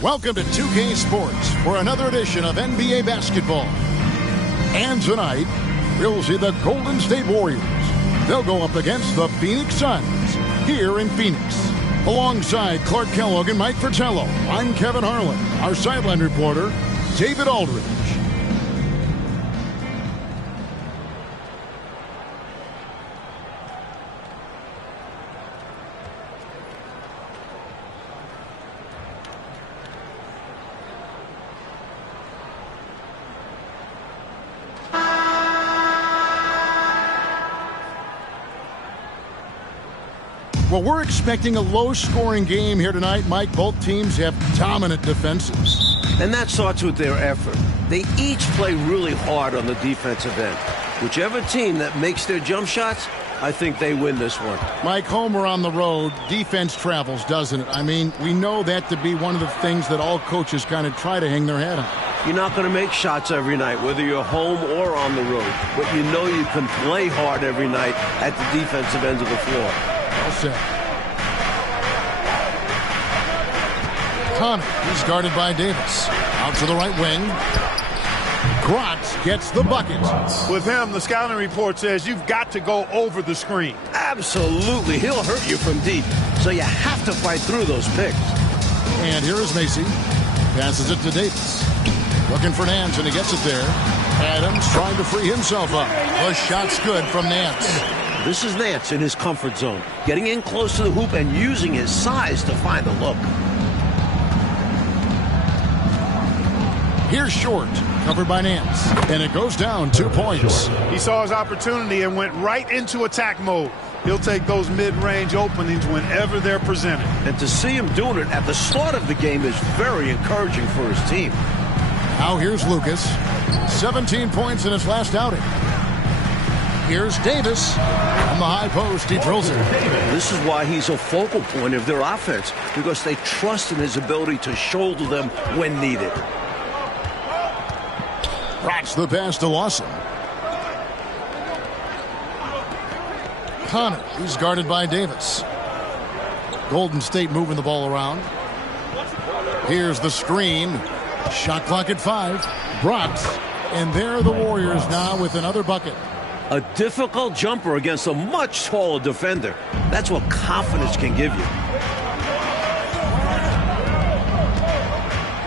Welcome to 2K Sports for another edition of NBA basketball. And tonight, we'll see the Golden State Warriors. They'll go up against the Phoenix Suns here in Phoenix. Alongside Clark Kellogg and Mike Fratello, I'm Kevin Harlan. Our sideline reporter, David Aldridge. Well, we're expecting a low-scoring game here tonight, Mike. Both teams have dominant defenses. And that starts with their effort. They each play really hard on the defensive end. Whichever team that makes their jump shots, I think they win this one. Mike, home or on the road, defense travels, doesn't it? I mean, we know that to be one of the things that all coaches kind of try to hang their hat on. You're not going to make shots every night, whether you're home or on the road. But you know you can play hard every night at the defensive end of the floor. Well said. Connor, he's guarded by Davis. Out to the right wing. Grotz gets the bucket. With him, the scouting report says you've got to go over the screen. Absolutely. He'll hurt you from deep, so you have to fight through those picks. And here is Macy. Passes it to Davis. Looking for Nance, and he gets it there. Adams trying to free himself up. The shot's good from Nance. This is Nance in his comfort zone, getting in close to the hoop and using his size to find a look. Here's Short, covered by Nance, and it goes down 2 points. He saw his opportunity and went right into attack mode. He'll take those mid-range openings whenever they're presented. And to see him doing it at the start of the game is very encouraging for his team. Now here's Lucas. 17 points in his last outing. Here's Davis. On the high post, he drills it. This is why he's a focal point of their offense, because they trust in his ability to shoulder them when needed. Rots the pass to Lawson. Connor, he's guarded by Davis. Golden State moving the ball around. Here's the screen. Shot clock at 5. Brooks. And there are the Warriors now with another bucket. A difficult jumper against a much taller defender. That's what confidence can give you.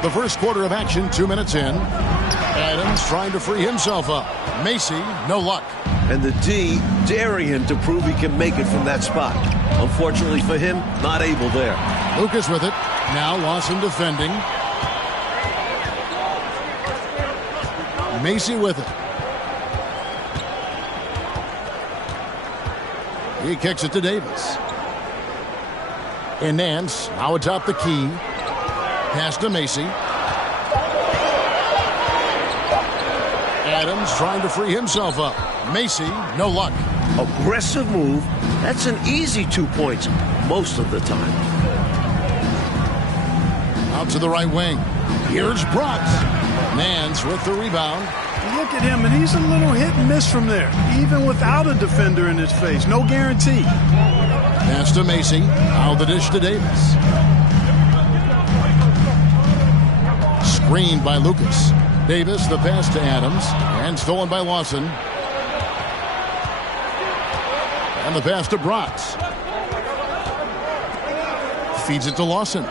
The first quarter of action, 2 minutes in. Adams trying to free himself up. Macy, no luck. And the D daring him to prove he can make it from that spot. Unfortunately for him, not able there. Lucas with it. Now Lawson defending. Macy with it. He kicks it to Davis. And Nance now atop the key. Pass to Macy. Adams trying to free himself up. Macy, no luck. Aggressive move. That's an easy 2 points most of the time. Out to the right wing. Here's Brooks. Nance with the rebound. Look at him, and he's a little hit and miss from there, even without a defender in his face. No guarantee. Pass to Macy. Out the dish to Davis. Screened by Lucas. Davis, the pass to Adams. And stolen by Lawson. And the pass to Brooks. Feeds it to Lawson.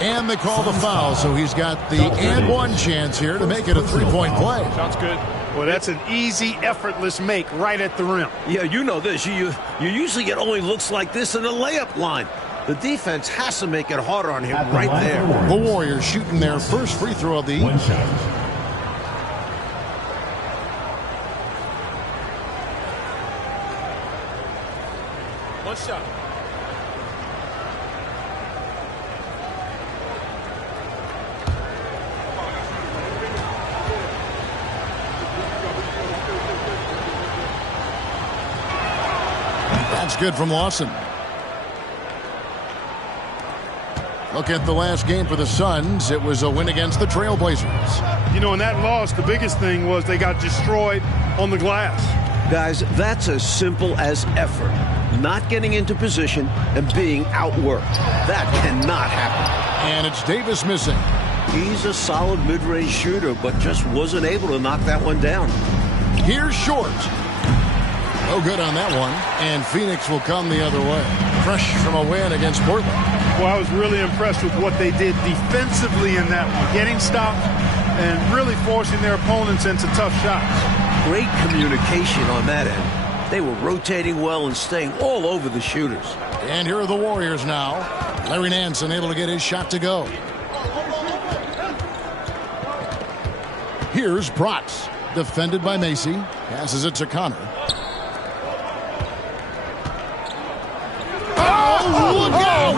And they call the foul, so he's got the and one chance here to make it a three-point play. Sounds good. Well, that's an easy, effortless make right at the rim. Yeah, you know this. You usually get only looks like this in the layup line. The defense has to make it harder on him right there. The Warriors shooting their first free throw of the evening. One shot. That's good from Lawson. Look at the last game for the Suns. It was a win against the Trailblazers. You know, in that loss, the biggest thing was they got destroyed on the glass. Guys, that's as simple as effort. Not getting into position and being outworked. That cannot happen. And it's Davis missing. He's a solid mid-range shooter, but just wasn't able to knock that one down. Here's Short. No good on that one. And Phoenix will come the other way. Fresh from a win against Portland. Well, I was really impressed with what they did defensively in that one. Getting stopped and really forcing their opponents into tough shots. Great communication on that end. They were rotating well and staying all over the shooters. And here are the Warriors now. Larry Nance unable to get his shot to go. Here's Bratz. Defended by Macy. Passes it to Connor. Oh, look out!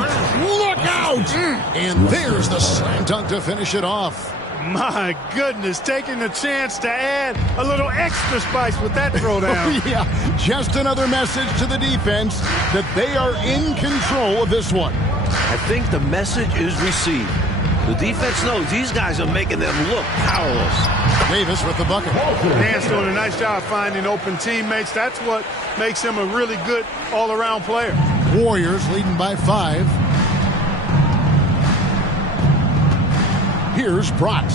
Look out! And there's the slam dunk to finish it off. My goodness, taking the chance to add a little extra spice with that throwdown. Yeah, just another message to the defense that they are in control of this one. I think the message is received. The defense knows these guys are making them look powerless. Davis with the bucket. Nance doing a nice job finding open teammates. That's what makes him a really good all-around player. Warriors leading by 5. Here's Bratz.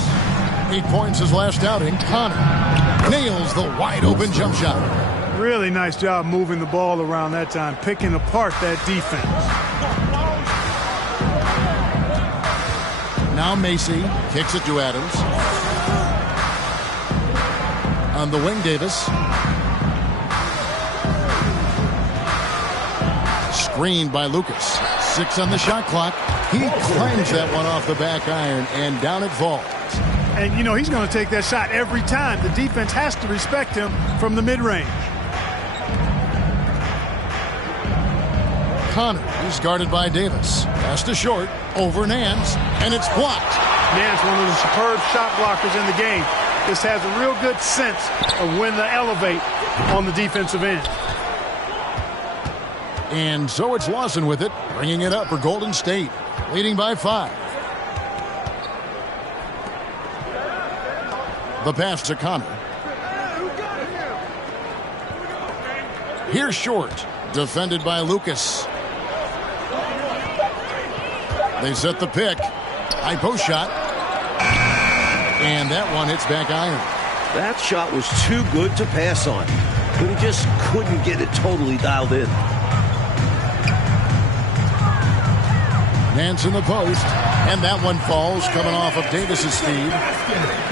8 points his last outing. Connor nails the wide-open jump shot. Really nice job moving the ball around that time, picking apart that defense. Now Macy kicks it to Adams. On the wing, Davis. Screened by Lucas. 6 on the shot clock. He clangs that one off the back iron, and down it falls. And, you know, he's going to take that shot every time. The defense has to respect him from the mid-range. Connor is guarded by Davis. Pass to Short. Over Nance, and it's blocked. Nance, one of the superb shot blockers in the game. Just has a real good sense of when to elevate on the defensive end. And so it's Lawson with it, bringing it up for Golden State, leading by 5. The pass to Connor. Here's Short, defended by Lucas. They set the pick. High post shot. And that one hits back iron. That shot was too good to pass on, but he just couldn't get it totally dialed in. Nance in the post, and that one falls, coming off of Davis's feed.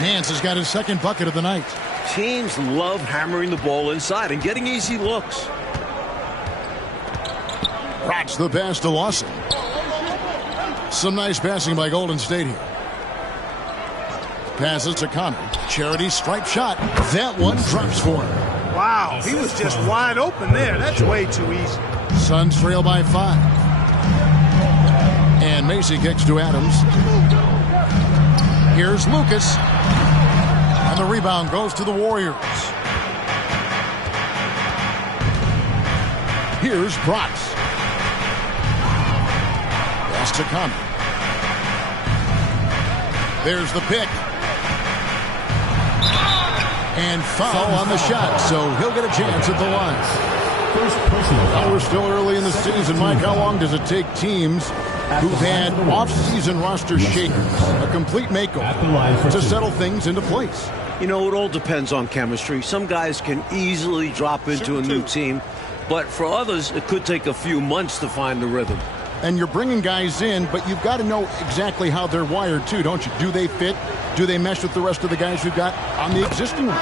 Nance has got his second bucket of the night. Teams love hammering the ball inside and getting easy looks. Rocks the pass to Lawson. Some nice passing by Golden State here. Passes to Connor. Charity stripe shot. That one drops for him. Wow, he was just wide open there. That's way too easy. Suns trail by 5. And Macy kicks to Adams. Here's Lucas. And the rebound goes to the Warriors. Here's Bratz. Pass to Connor. There's the pick. And foul on the shot, so he'll get a chance at the line. Well, we're still early in the season. Mike, how long does it take teams who've had off-season roster shakers, a complete makeover, to settle things into place? You know, it all depends on chemistry. Some guys can easily drop into a new team, but for others, it could take a few months to find the rhythm. And you're bringing guys in, but you've got to know exactly how they're wired, too, don't you? Do they fit? Do they mesh with the rest of the guys you've got on the existing one?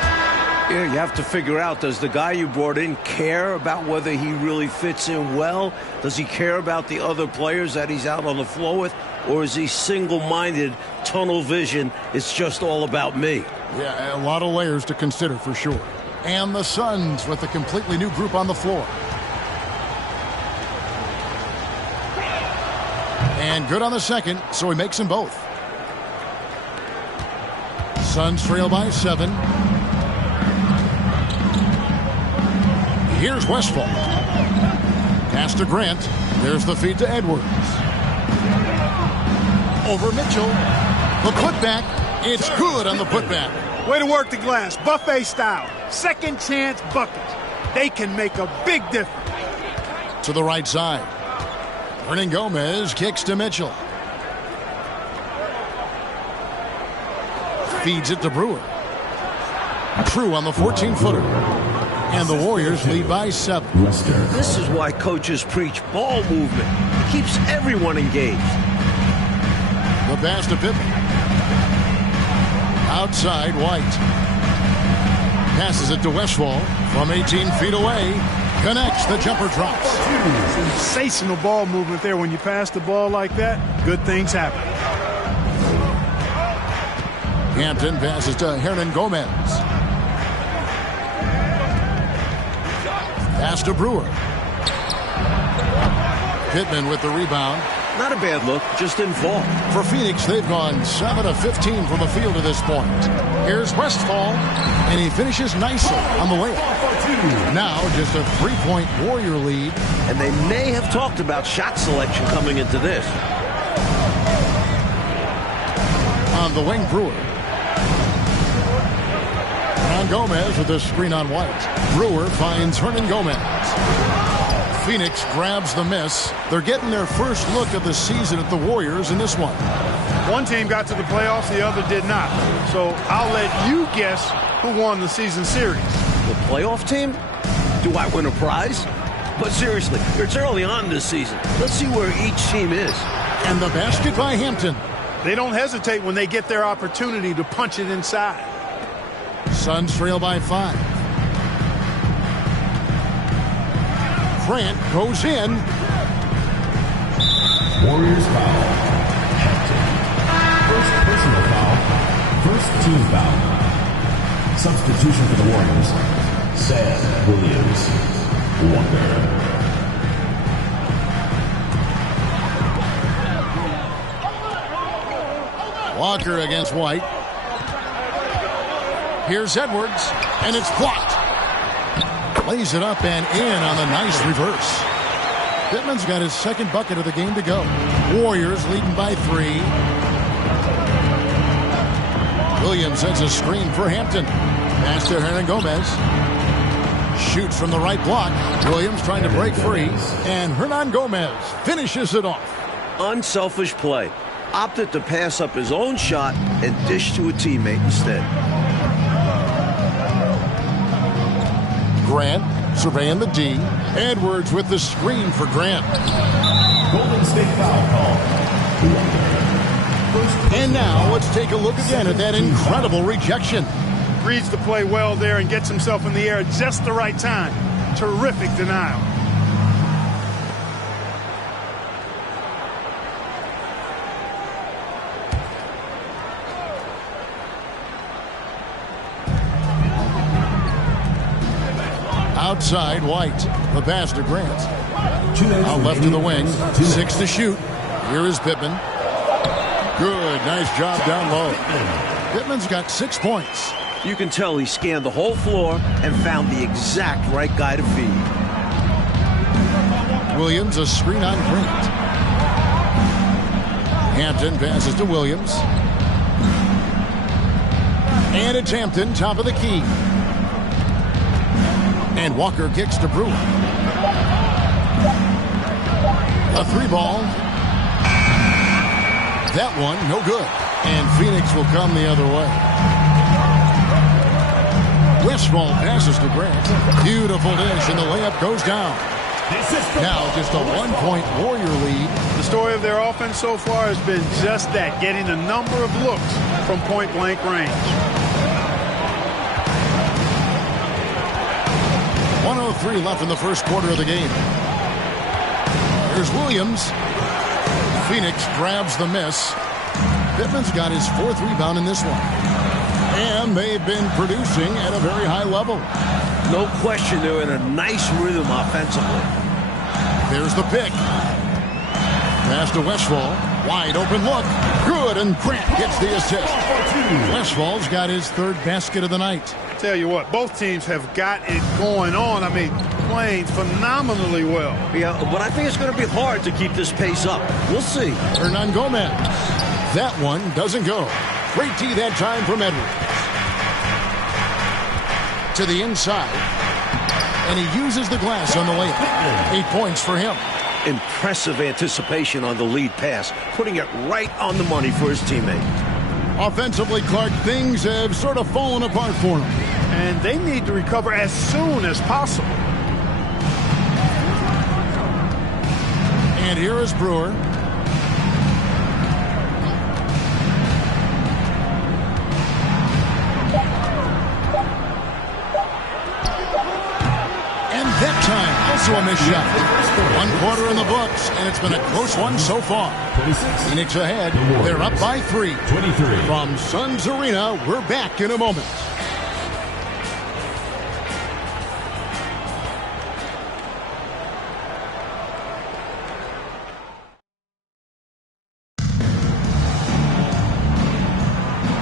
Yeah, you have to figure out, does the guy you brought in care about whether he really fits in well? Does he care about the other players that he's out on the floor with? Or is he single-minded, tunnel vision, it's just all about me? Yeah, a lot of layers to consider for sure. And the Suns with a completely new group on the floor. And good on the second, so he makes them both. Suns trail by 7. Here's Westphal. Pass to Grant. There's the feed to Edwards. Over Mitchell. The putback. It's good on the putback. Way to work the glass. Buffet style. Second chance bucket. they can make a big difference. To the right side. Hernangomez kicks to Mitchell. Feeds it to Brewer. True on the 14-footer. And the Warriors lead by 7. This is why coaches preach ball movement. It keeps everyone engaged. The pass to Pippen. Outside, White. Passes it to Westfall from 18 feet away. Connects, the jumper drops. Sensational ball movement there. When you pass the ball like that, good things happen. Hampton passes to Hernangomez. Pass to Brewer. Pittman with the rebound. Not a bad look, just didn't fall. For Phoenix, they've gone 7 of 15 from the field to this point. Here's Westfall, and he finishes nicely on the layup. Now just a 3-point Warrior lead. And they may have talked about shot selection coming into this. On the wing, Brewer. Hernangomez with a screen on White. Brewer finds Hernangomez. Phoenix grabs the miss. They're getting their first look of the season at the Warriors in this one. One team got to the playoffs, the other did not. So I'll let you guess who won the season series. The playoff team? Do I win a prize? But seriously, it's early on this season. Let's see where each team is. And the basket by Hampton. They don't hesitate when they get their opportunity to punch it inside. Suns trail by 5. Grant goes in. Warriors foul. First personal foul. First team foul. Substitution for the Warriors. Sam Williams. Walker against White. Here's Edwards, and it's blocked. Lays it up and in on the nice reverse. Pittman's got his second bucket of the game to go. Warriors leading by 3. Williams sends a screen for Hampton. Pass to Hernangomez. Shoots from the right block. Williams trying to break free. And Hernangomez finishes it off. Unselfish play. Opted to pass up his own shot and dish to a teammate instead. Grant surveying the D. Edwards with the screen for Grant. Golden State foul call. And now let's take a look again at that incredible rejection. Reads the play well there and gets himself in the air at just the right time. Terrific denial. Outside, White. The pass to Grant. Out left to the wing. 6 to shoot. Here is Pittman. Good. Nice job down low. Pittman's got 6 points. You can tell he scanned the whole floor and found the exact right guy to feed. Williams, a screen on Grant. Hampton passes to Williams. And it's Hampton, top of the key. And Walker kicks to Brewer. A 3-ball. That one, no good. And Phoenix will come the other way. Westfall passes to Grant. Beautiful dish, and the layup goes down. Now just a 1-point Warrior lead. The story of their offense so far has been just that, getting a number of looks from point-blank range. 1:03 left in the first quarter of the game. Here's Williams. Phoenix grabs the miss. Pittman's got his 4th rebound in this one. And they've been producing at a very high level. No question they're in a nice rhythm offensively. There's the pick. Pass to Westfall. Wide open look. Good, and Grant gets the assist. Westfall's got his 3rd basket of the night. Tell you what, both teams have got it going on. I mean, playing phenomenally well. Yeah, but I think it's going to be hard to keep this pace up. We'll see. Hernangomez. That one doesn't go. Great D that time from Edwards. To the inside. And he uses the glass on the layup. 8 points for him. Impressive anticipation on the lead pass, putting it right on the money for his teammate. Offensively, Clark, things have sort of fallen apart for him. And they need to recover as soon as possible. And here is Brewer. And that time, also a missed shot. 1 quarter in the books, and it's been a close one so far. Phoenix ahead. They're up by 3. 23. From Suns Arena, we're back in a moment.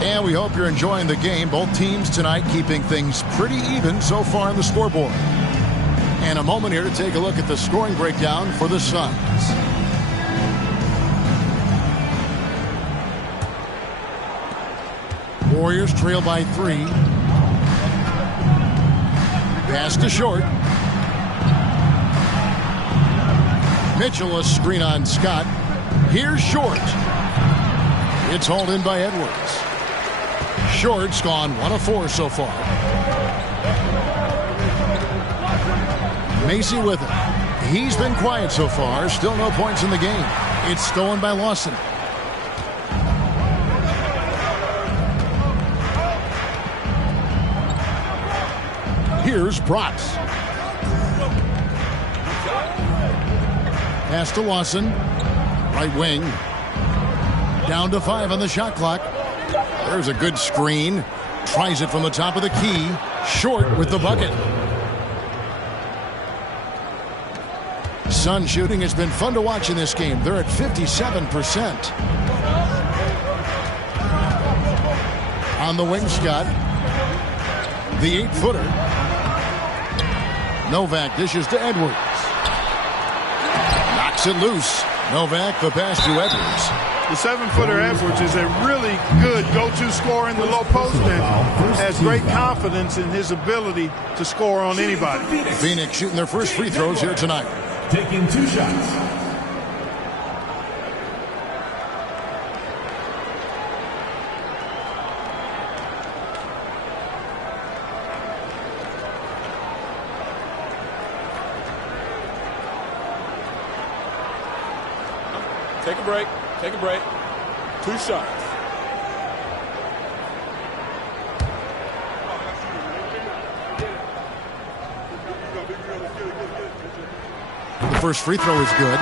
And we hope you're enjoying the game. Both teams tonight keeping things pretty even so far on the scoreboard. And a moment here to take a look at the scoring breakdown for the Suns. Warriors trail by 3. Pass to Short. Mitchell, a screen on Scott. Here's Short. It's hauled in by Edwards. Short's gone 1 of 4 so far. Macy with it. He's been quiet so far. Still no points in the game. It's stolen by Lawson. Here's Bratz. Pass to Lawson. Right wing. Down to 5 on the shot clock. There's a good screen. Tries it from the top of the key. Short with the bucket. Sun shooting has been fun to watch in this game. They're at 57%. On the wing, Scott. The 8-footer. Novak dishes to Edwards. Knocks it loose. Novak, the pass to Edwards. The 7-footer Edwards is a really good go-to scorer in the low post and has great confidence in his ability to score on anybody. Phoenix shooting their first free throws here tonight. Taking 2 shots. Take a break. Take a break. 2 shots. The first free throw is good.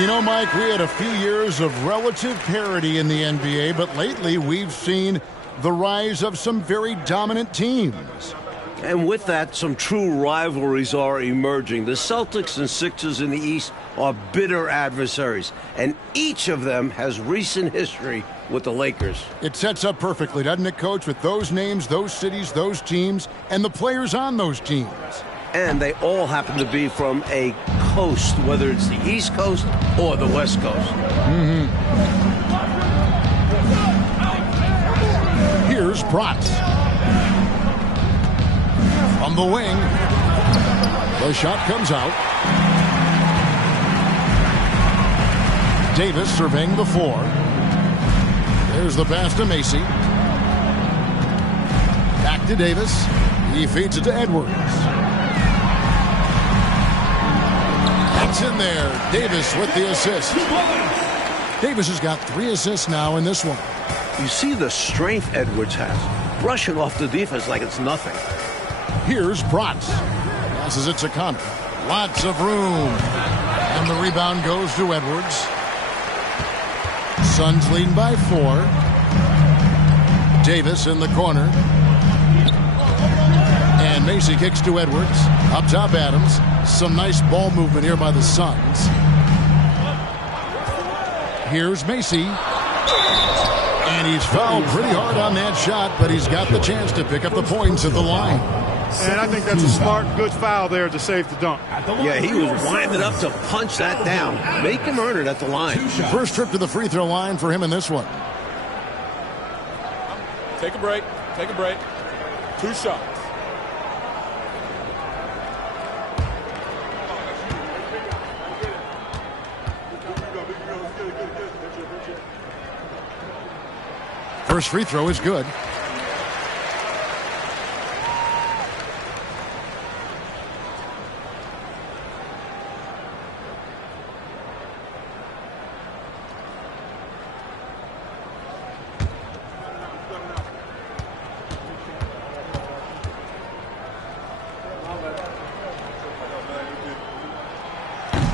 You know, Mike, we had a few years of relative parity in the NBA, but lately we've seen the rise of some very dominant teams. And with that, some true rivalries are emerging. The Celtics and Sixers in the East are bitter adversaries, and each of them has recent history with the Lakers. It sets up perfectly, doesn't it, Coach, with those names, those cities, those teams, and the players on those teams. And they all happen to be from a coast, whether it's the East Coast or the West Coast. Here's Bratz. From the wing. The shot comes out. Davis surveying the floor. There's the pass to Macy. Back to Davis. He feeds it to Edwards. It's in there. Davis with the assist. Davis has got 3 assists now in this one. You see the strength Edwards has, brushing off the defense like it's nothing. Here's Bratz. Passes it to Connor. Lots of room. And the rebound goes to Edwards. Suns leading by 4. Davis in the corner. And Macy kicks to Edwards. Up top, Adams. Some nice ball movement here by the Suns. Here's Macy. And he's fouled pretty hard on that shot, but he's got the chance to pick up the points at the line. And I think that's a smart, good foul there to save the dunk. Yeah, he was winding up to punch that down. Make him earn it at the line. First trip to the free throw line for him in this one. Take a break. Take a break. 2 shots. First free throw is good.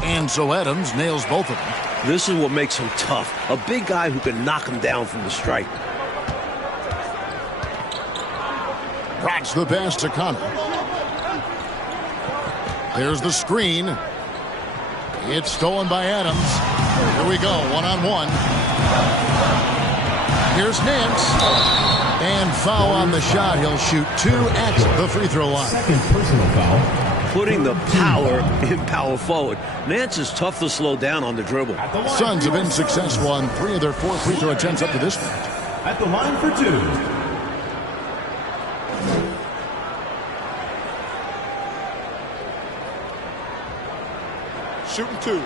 And so Adams nails both of them. This is what makes him tough. A big guy who can knock him down from the stripe. Prots the pass to Connor. There's the screen. It's stolen by Adams. Here we go, one-on-one. Here's Nance. And foul on the shot. He'll shoot 2 at the free throw line. Second personal foul. Putting the power in power forward. Nance is tough to slow down on the dribble. Suns have been successful on 3 of their 4 free throw attempts up to this point. At the line for 2. Shooting 2.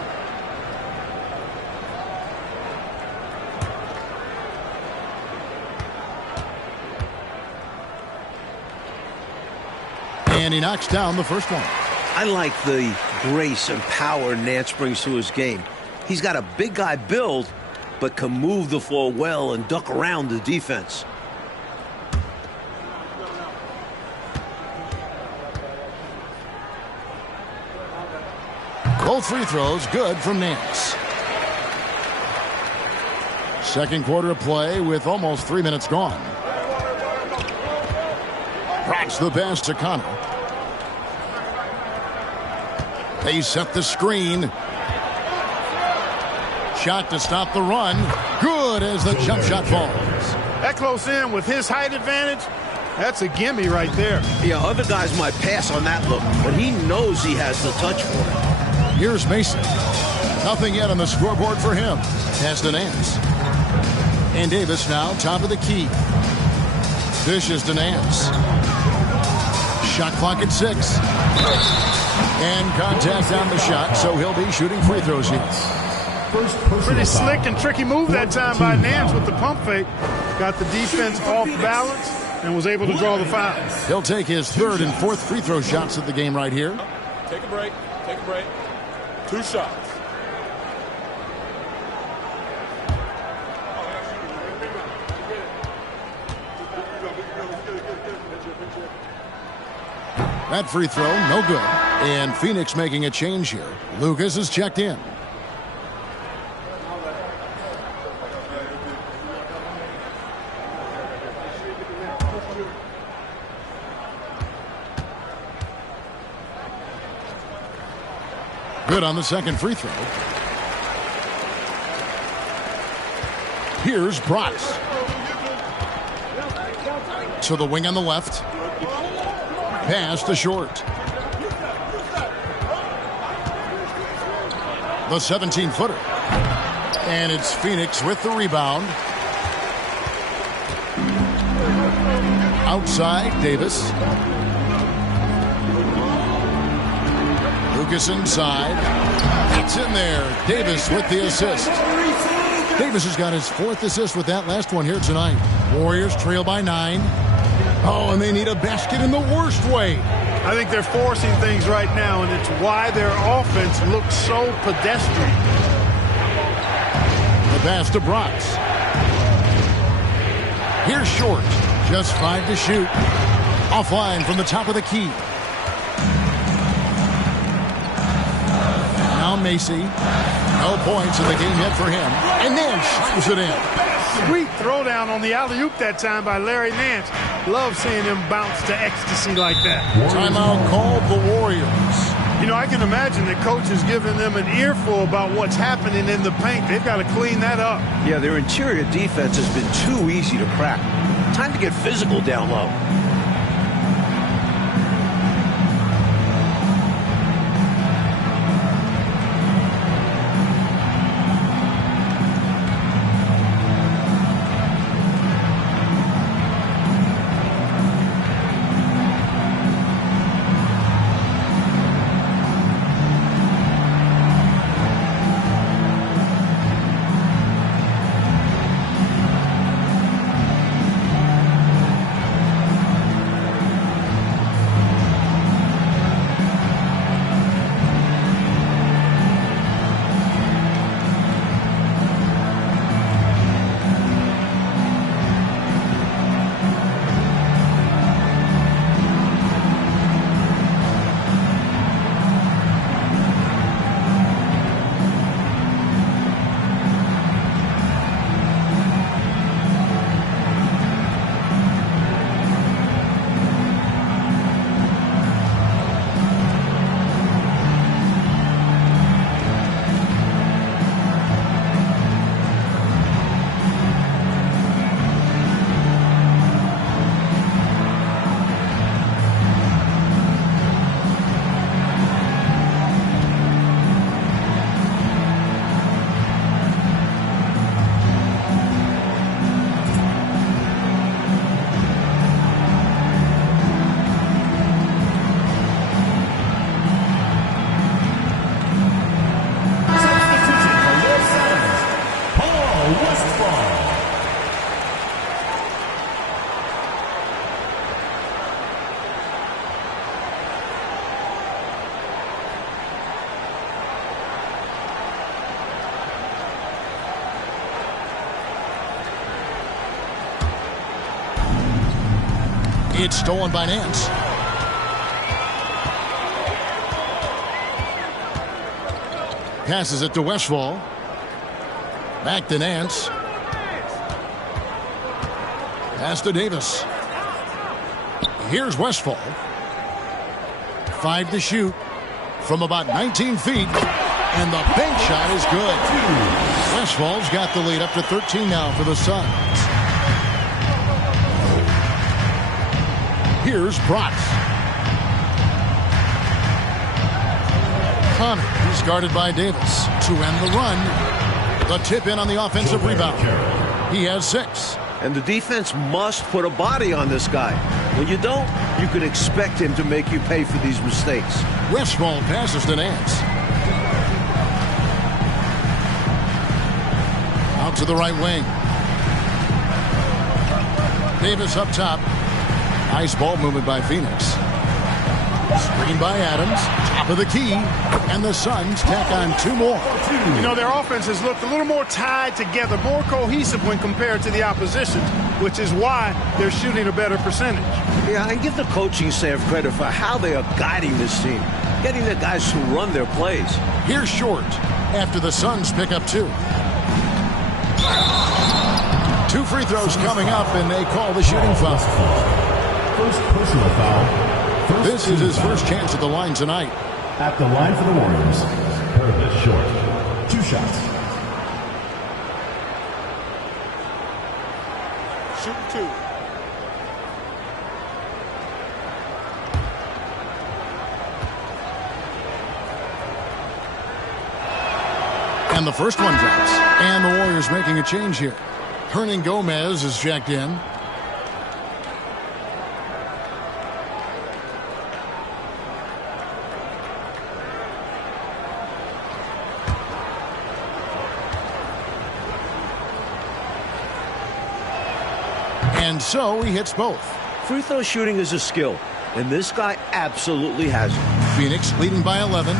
And he knocks down the first one. I like the grace and power Nance brings to his game. He's got a big guy build, but can move the floor well and duck around the defense. Both free throws good from Nance. Second quarter of play with almost 3 minutes gone. Prots the pass to Connor. They set the screen. Shot to stop the run. Good as the jump shot falls. That close in with his height advantage, that's a gimme right there. Yeah, other guys might pass on that look, but he knows he has the touch for it. Here's Mason. Nothing yet on the scoreboard for him. Pass to Nance. And Davis now top of the key. Dishes to Nance. Shot clock at 6. And contact on the shot, so he'll be shooting free throws here. Pretty slick and tricky move that time by Nance with the pump fake. Got the defense off balance and was able to draw the foul. He'll take his 3rd and 4th free throw shots of the game right here. Take a break. Take a break. 2 shots. That free throw, no good. And Phoenix making a change here. Lucas is checked in. Good on the second free throw. Here's Bratz. To the wing on the left. Pass to Short. The 17-footer. And it's Phoenix with the rebound. Outside, Davis. Lucas inside. It's in there. Davis with the assist. Davis has got his 4th assist with that last one here tonight. Warriors trail by 9. Oh, and they need a basket in the worst way. I think they're forcing things right now, and it's why their offense looks so pedestrian. The pass to Bratz. Here's Short. Just 5 to shoot. Offline from the top of the key. Now Macy. No points in the game yet for him. And then slams it in. Sweet throwdown on the alley-oop that time by Larry Nance. Love seeing him bounce to ecstasy like that. Timeout called the Warriors. You know, I can imagine that coach is giving them an earful about what's happening in the paint. They've got to clean that up. Yeah, their interior defense has been too easy to crack. Time to get physical down low. It's stolen by Nance. Passes it to Westfall. Back to Nance. Pass to Davis. Here's Westfall. 5 to shoot from about 19 feet. And the bank shot is good. Westfall's got the lead up to 13 now for the Suns. Here's Bratz. Connor, he's guarded by Davis to end the run. The tip in on the offensive rebound. He has 6. And the defense must put a body on this guy. When you don't, you could expect him to make you pay for these mistakes. Westfall passes to Nance. Out to the right wing. Davis up top. Nice ball movement by Phoenix. Screen by Adams. Top of the key. And the Suns tack on 2 more. You know, their offense has looked a little more tied together, more cohesive when compared to the opposition, which is why they're shooting a better percentage. Yeah, and give the coaching staff credit for how they are guiding this team, getting the guys to run their plays. Here's Short after the Suns pick up 2. 2 free throws coming up, and they call the shooting foul. First personal foul. This is his first chance at the line tonight. At the line for the Warriors, Purvis Short. 2 shots. Shoot 2. And the first one drops. And the Warriors making a change here. Hernangomez is checked in. And so he hits both. Free throw shooting is a skill, and this guy absolutely has it. Phoenix leading by 11.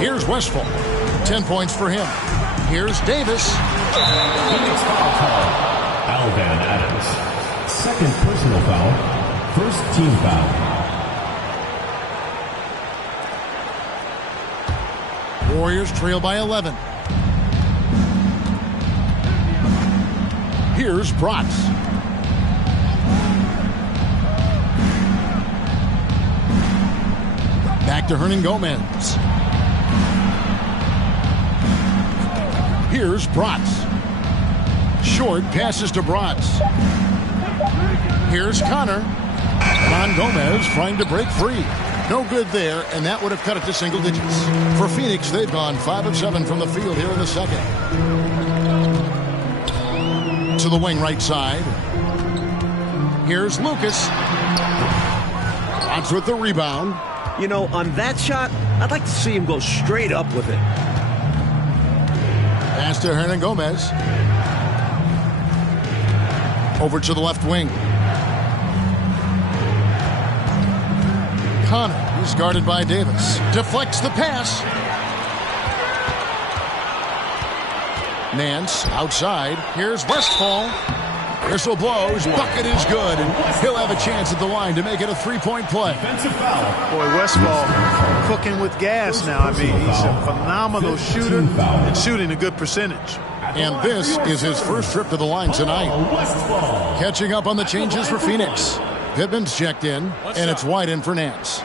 Here's Westfall. 10 points for him. Here's Davis. Phoenix foul call. Alvan Adams. Second personal foul. First team foul. Warriors trail by 11. Here's Bratz. Back to Hernangomez. Here's Bratz. Short passes to Bratz. Here's Connor. Gomez trying to break free. No good there, and that would have cut it to single digits. For Phoenix, they've gone 5 of 7 from the field here in the second. To the wing right side. Here's Lucas. Bratz with the rebound. You know, on that shot, I'd like to see him go straight up with it. Pass to Hernangomez. Over to the left wing. Connor is guarded by Davis. Deflects the pass. Nance outside. Here's Westfall. Whistle blows. Bucket is good. And he'll have a chance at the line to make it a 3-point play. Defensive foul. Boy, Westfall cooking with gas now. I mean, he's a phenomenal shooter and shooting a good percentage. And this is his first trip to the line tonight. Catching up on the changes for Phoenix. Pittman's checked in, and it's White in for Nance.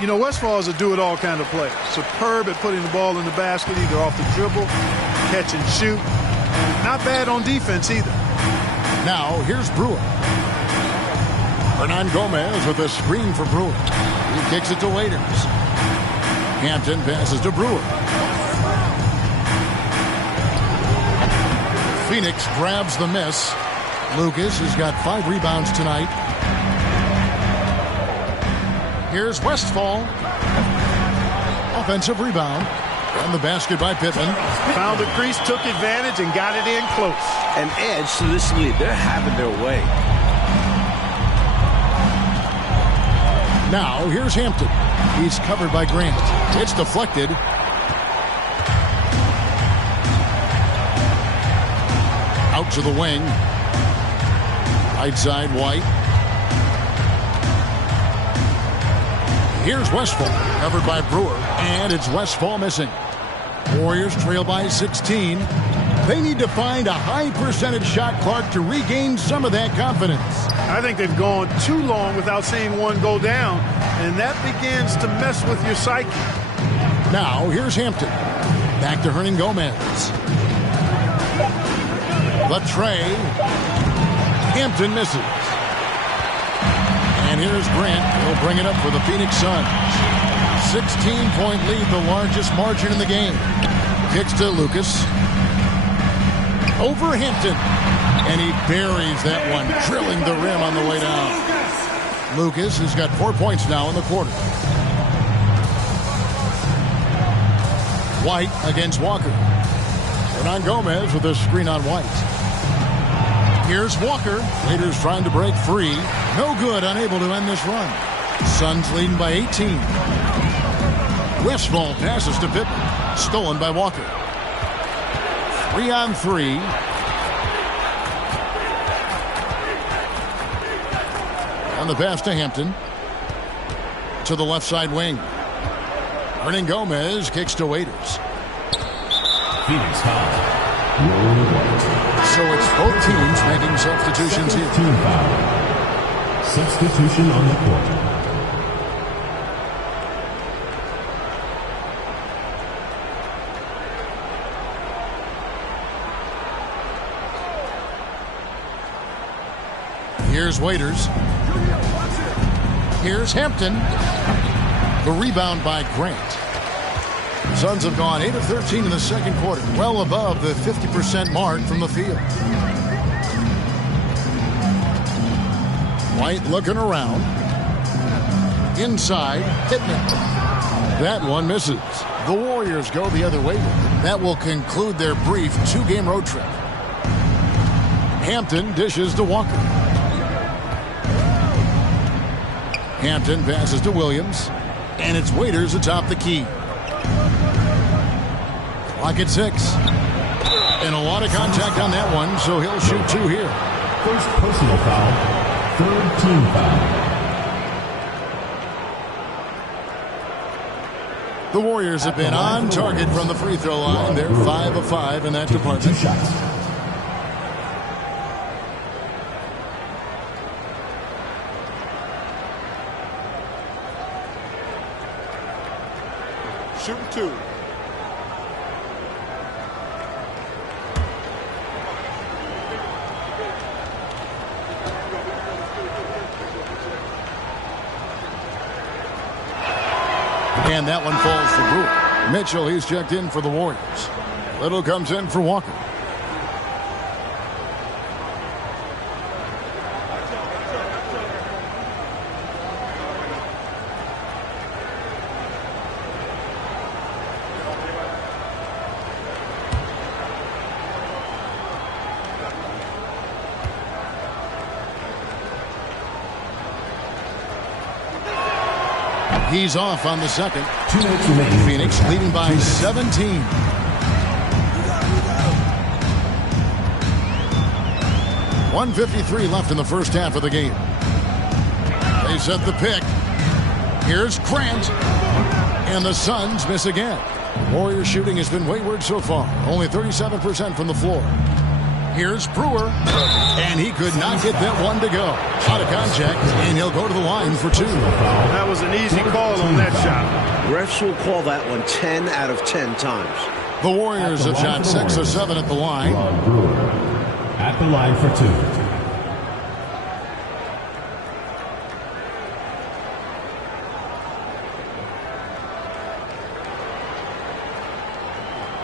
You know, Westfall is a do-it-all kind of player. Superb at putting the ball in the basket, either off the dribble, catch and shoot. Not bad on defense either. Now, here's Brewer. Hernangomez with a screen for Brewer. He kicks it to Waiters. Hampton passes to Brewer. Phoenix grabs the miss. Lucas has got 5 rebounds tonight. Here's Westfall. Offensive rebound. And the basket by Pittman. Found the crease, took advantage, and got it in close. An edge to this lead. They're having their way. Now, here's Hampton. He's covered by Grant. It's deflected. Out to the wing. Right side, White. Here's Westphal, covered by Brewer, and it's Westphal missing. Warriors trail by 16. They need to find a high percentage shot, Clark, to regain some of that confidence. I think they've gone too long without seeing one go down, and that begins to mess with your psyche. Now, here's Hampton. Back to Hernangomez. The tray. Hampton misses. And here's Grant. He'll bring it up for the Phoenix Suns. 16-point lead, the largest margin in the game. Kicks to Lucas. Over Hampton. And he buries that one, drilling the rim on the way down. Lucas has got 4 points now in the quarter. White against Walker. Hernangomez with a screen on White. Here's Walker. Raiders trying to break free. No good, unable to end this run. Suns leading by 18. Westphal passes to Pippen. Stolen by Walker. 3-on-3. And the pass to Hampton. To the left side wing. Hernangomez kicks to Waiters. Phoenix foul. Roll White. So it's both teams making substitutions here. Team foul. Substitution on the court. Here's Waiters. Here's Hampton. The rebound by Grant. The Suns have gone 8 of 13 in the second quarter, well above the 50% mark from the field. White looking around. Inside, Pittman. That one misses. The Warriors go the other way. That will conclude their brief 2-game road trip. Hampton dishes to Walker. Hampton passes to Williams. And it's Waiters atop the key. Clock at 6. And a lot of contact on that one, so he'll shoot 2 here. First personal foul. Third team foul. The Warriors have been on target from the free throw line. They're 5 of 5 in that department. 2 shots. Shooting 2. And that one falls for Brewer. Mitchell, he's checked in for the Warriors. Little comes in for Walker. He's off on the second. 2 minutes remaining. Phoenix leading by 17. .153 left in the first half of the game. They set the pick. Here's Grant. And the Suns miss again. Warriors shooting has been wayward so far. Only 37% from the floor. Here's Brewer. And he could not get that one to go. Out of contact, and he'll go to the line for 2. That was an easy call on that shot. Refs will call that one 10 out of 10 times. The Warriors have shot 6 of 7 at the line. Ron Brewer at the line for 2.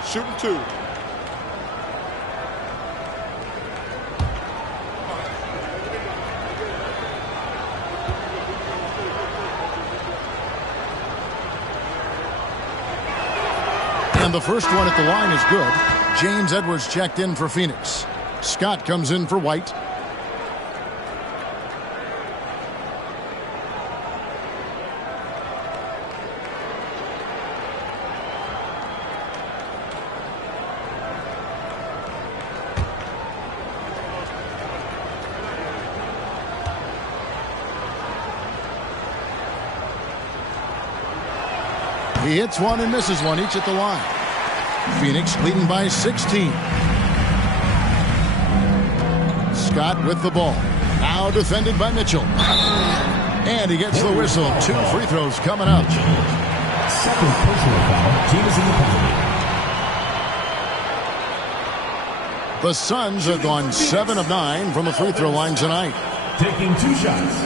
Shooting 2. And the first one at the line is good. James Edwards checked in for Phoenix. Scott comes in for White. He hits one and misses one, each at the line. Phoenix leading by 16. Scott with the ball. Now defended by Mitchell. And he gets the whistle. 2 free throws coming up. Second personal foul. Team is in the penalty. The Suns have gone 7 of 9 from the free throw line tonight. Taking 2 shots.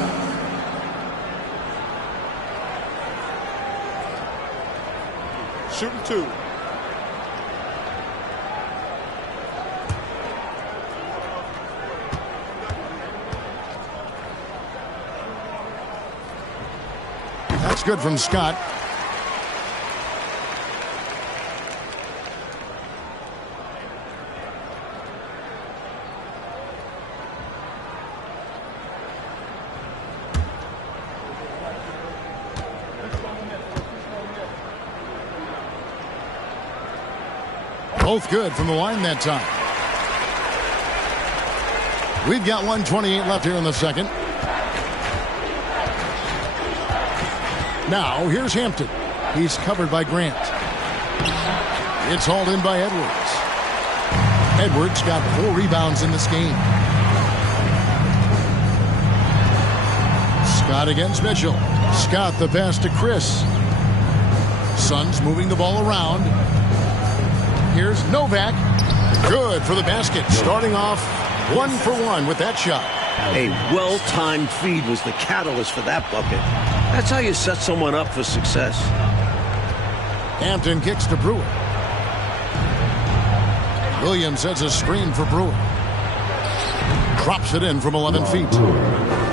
Shooting 2. That's good from Scott. Both good from the line that time. We've got 1:28 left here in the second. Now, here's Hampton. He's covered by Grant. It's hauled in by Edwards. Edwards got 4 rebounds in this game. Scott against Mitchell. Scott the pass to Chris. Suns moving the ball around. Here's Novak. Good for the basket. Starting off 1 for 1 with that shot. A well-timed feed was the catalyst for that bucket. That's how you set someone up for success. Hampton kicks to Brewer. Williams sets a screen for Brewer. Drops it in from 11 feet.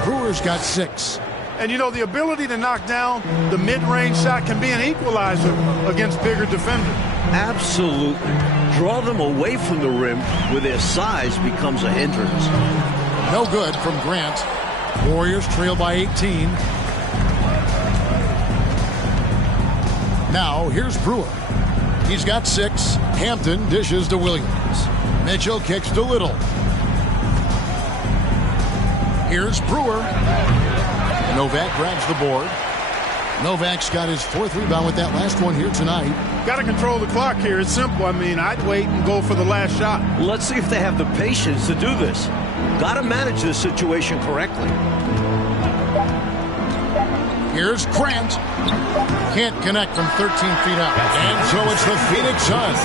Brewer's got 6. And, you know, the ability to knock down the mid-range shot can be an equalizer against bigger defenders. Absolutely. Draw them away from the rim where their size becomes a hindrance. No good from Grant. Warriors trail by 18. Now, here's Brewer. He's got 6. Hampton dishes to Williams. Mitchell kicks to Little. Here's Brewer. Novak grabs the board. Novak's got his 4th rebound with that last one here tonight. Got to control the clock here. It's simple. I mean, I'd wait and go for the last shot. Let's see if they have the patience to do this. Got to manage this situation correctly. Here's Grant. Can't connect from 13 feet out. And so it's the Phoenix Suns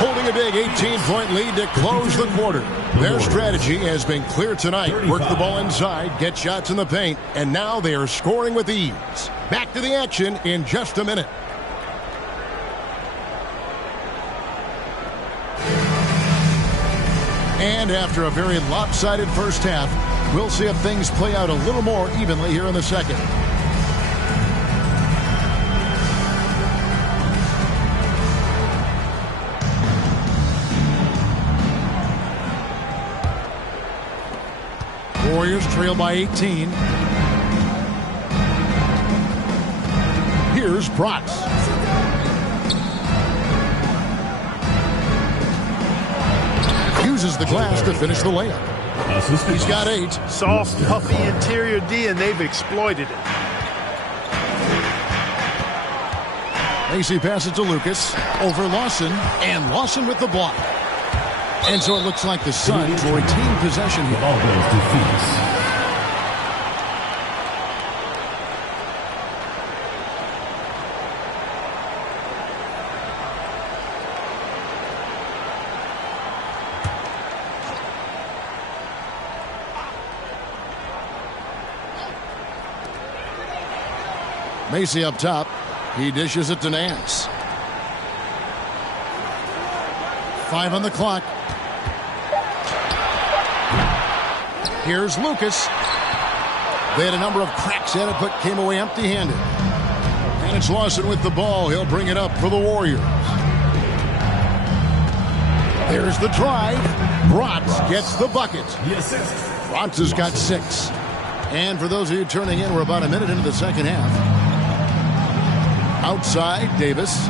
holding a big 18-point lead to close the quarter. Their strategy has been clear tonight. Work the ball inside, get shots in the paint, and now they are scoring with ease. Back to the action in just a minute. And after a very lopsided first half, we'll see if things play out a little more evenly here in the second. Warriors trail by 18. Here's Bratz. Uses the glass to finish the layup. He's got 8. Soft, puffy interior D, and they've exploited it. Macy passes to Lucas. Over Lawson. And Lawson with the block. And so it looks like the Suns will retain possession here. Ball goes to Phoenix. Macy up top. He dishes it to Nance. 5 on the clock. Here's Lucas. They had a number of cracks at it, but came away empty-handed. And it's Lawson with the ball. He'll bring it up for the Warriors. There's the drive. Bratz gets the bucket. Bratz has got 6. And for those of you turning in, we're about a minute into the second half. Outside, Davis.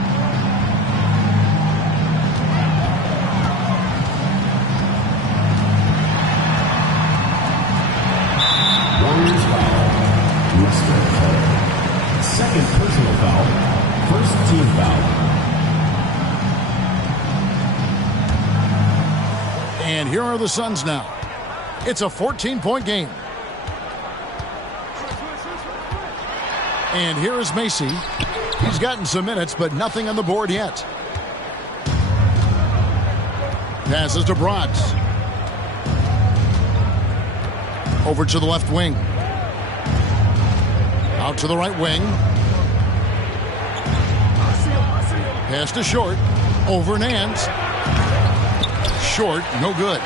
Warriors foul. Second personal foul. First team foul. And here are the Suns now. It's a 14-point game. And here is Macy. He's gotten some minutes, but nothing on the board yet. Passes to Bronx. Over to the left wing. Out to the right wing. Pass to Short. Over Nance. Short, no good.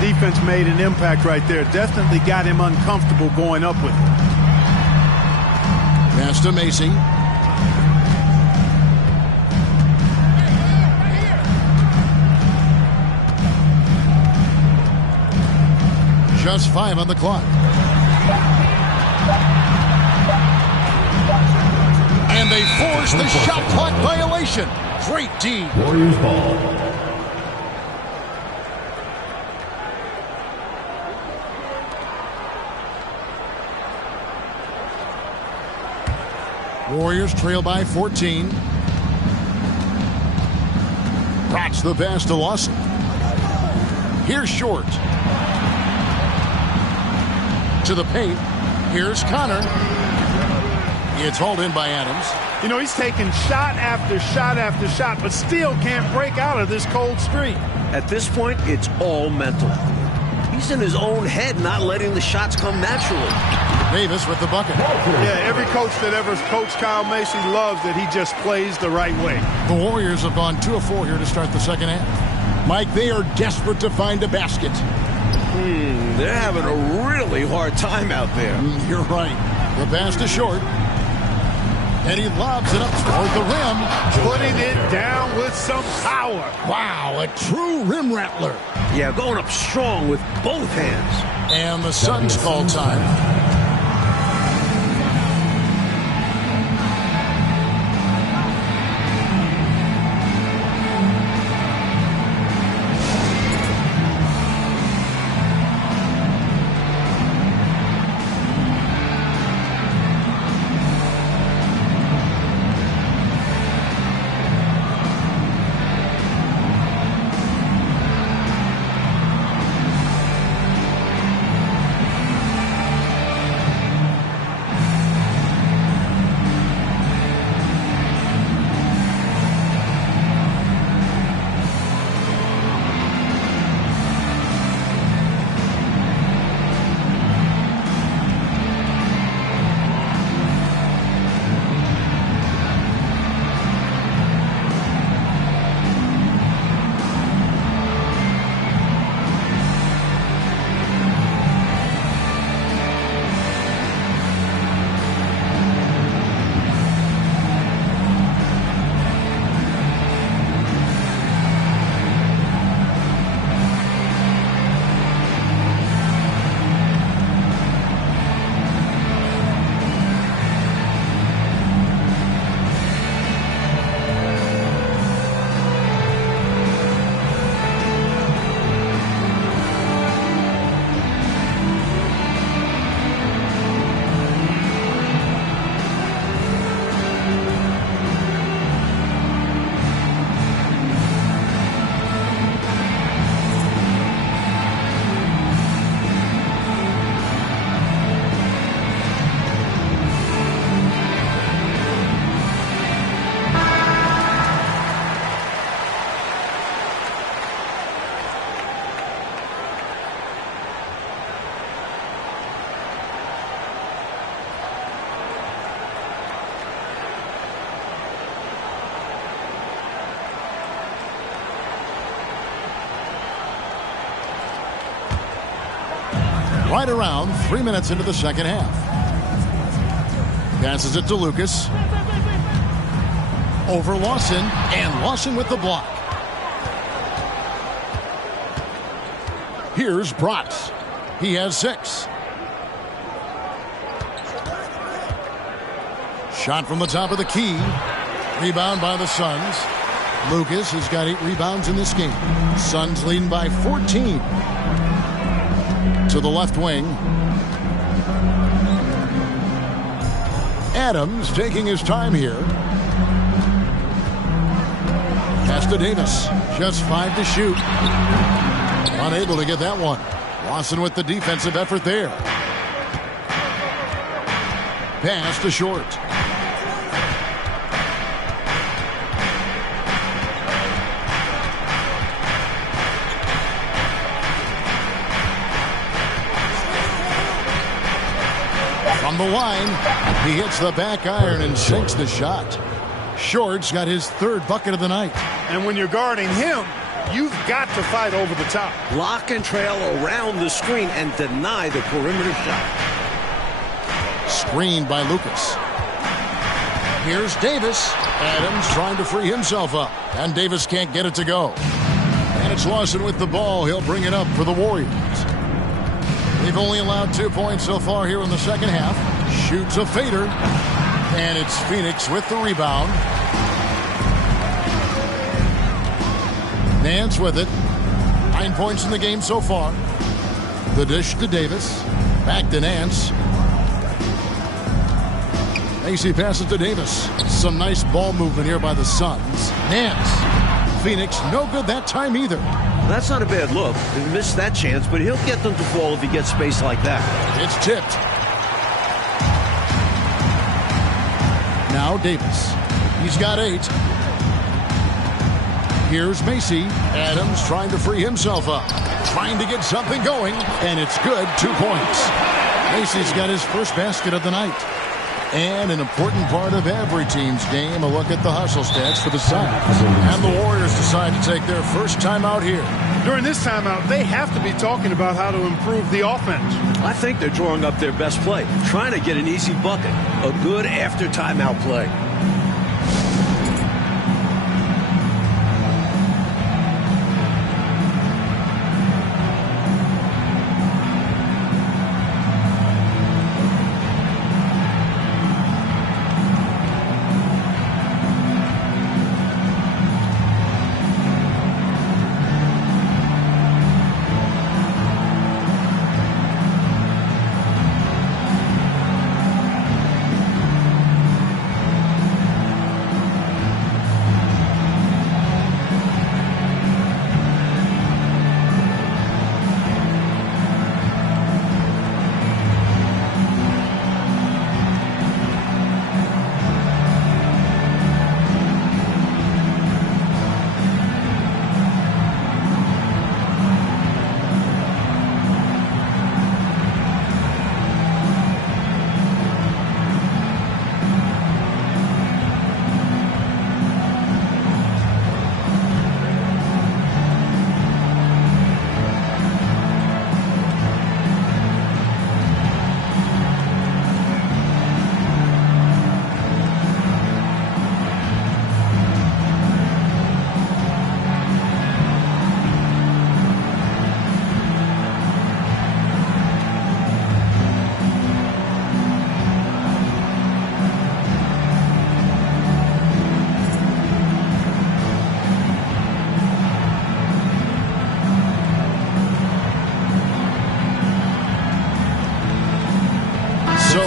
Defense made an impact right there. Definitely got him uncomfortable going up with it. Pass to Macy. Just 5 on the clock. And they force the shot clock violation. Great D. Warriors ball. Warriors trail by 14. Rocks the pass to Lawson. Here's Short. To the paint. Here's Connor. It's hauled in by Adams. You know, he's taking shot after shot after shot, but still can't break out of this cold streak. At this point, it's all mental. He's in his own head, not letting the shots come naturally. Davis with the bucket. Yeah, every coach that ever coached Kyle Macy loves that he just plays the right way. The Warriors have gone 2 of 4 here to start the second half. Mike, they are desperate to find a basket. They're having a really hard time out there. You're right. The pass to Short. And he lobs it up toward the rim. Putting it down with some power. Wow, a true rim rattler. Yeah, going up strong with both hands. And the Suns call time. Right around 3 minutes into the second half. Passes it to Lucas. Over Lawson, and Lawson with the block. Here's Bratz. He has 6. Shot from the top of the key. Rebound by the Suns. Lucas has got 8 rebounds in this game. Suns leading by 14. To the left wing. Adams taking his time here. Pass to Davis. Just 5 to shoot. Unable to get that one. Lawson with the defensive effort there. Pass to Short. From the line, he hits the back iron and sinks the shot. Short's got his third bucket of the night. And when you're guarding him, you've got to fight over the top. Block and trail around the screen and deny the perimeter shot. Screened by Lucas. Here's Davis. Adams trying to free himself up. And Davis can't get it to go. And it's Lawson with the ball. He'll bring it up for the Warriors. They've only allowed 2 points so far here in the second half. Shoots a fader. And it's Phoenix with the rebound. Nance with it. 9 points in the game so far. The dish to Davis. Back to Nance. Macy passes to Davis. Some nice ball movement here by the Suns. Nance. Phoenix no good that time either. That's not a bad look. He missed that chance, but he'll get them to fall if he gets space like that. It's tipped. Now Davis. He's got 8. Here's Macy. Adams trying to free himself up. Trying to get something going. And it's good. 2 points. Macy's got his first basket of the night. And an important part of every team's game, a look at the hustle stats for the Suns. And the Warriors decide to take their first timeout here. During this timeout, they have to be talking about how to improve the offense. I think they're drawing up their best play, trying to get an easy bucket. A good after timeout play.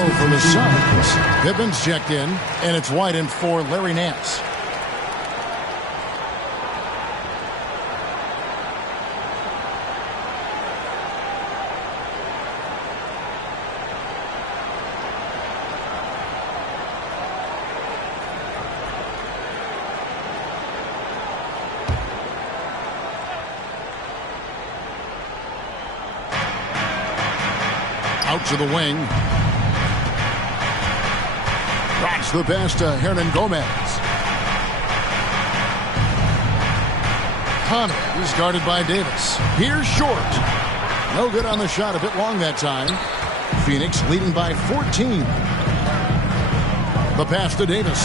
For the Suns, Pippin's checked in, and it's White in for Larry Nance. Out to the wing. Drops the pass to Hernan Gomez. Connor is guarded by Davis. Here's Short. No good on the shot. A bit long that time. Phoenix leading by 14. The pass to Davis.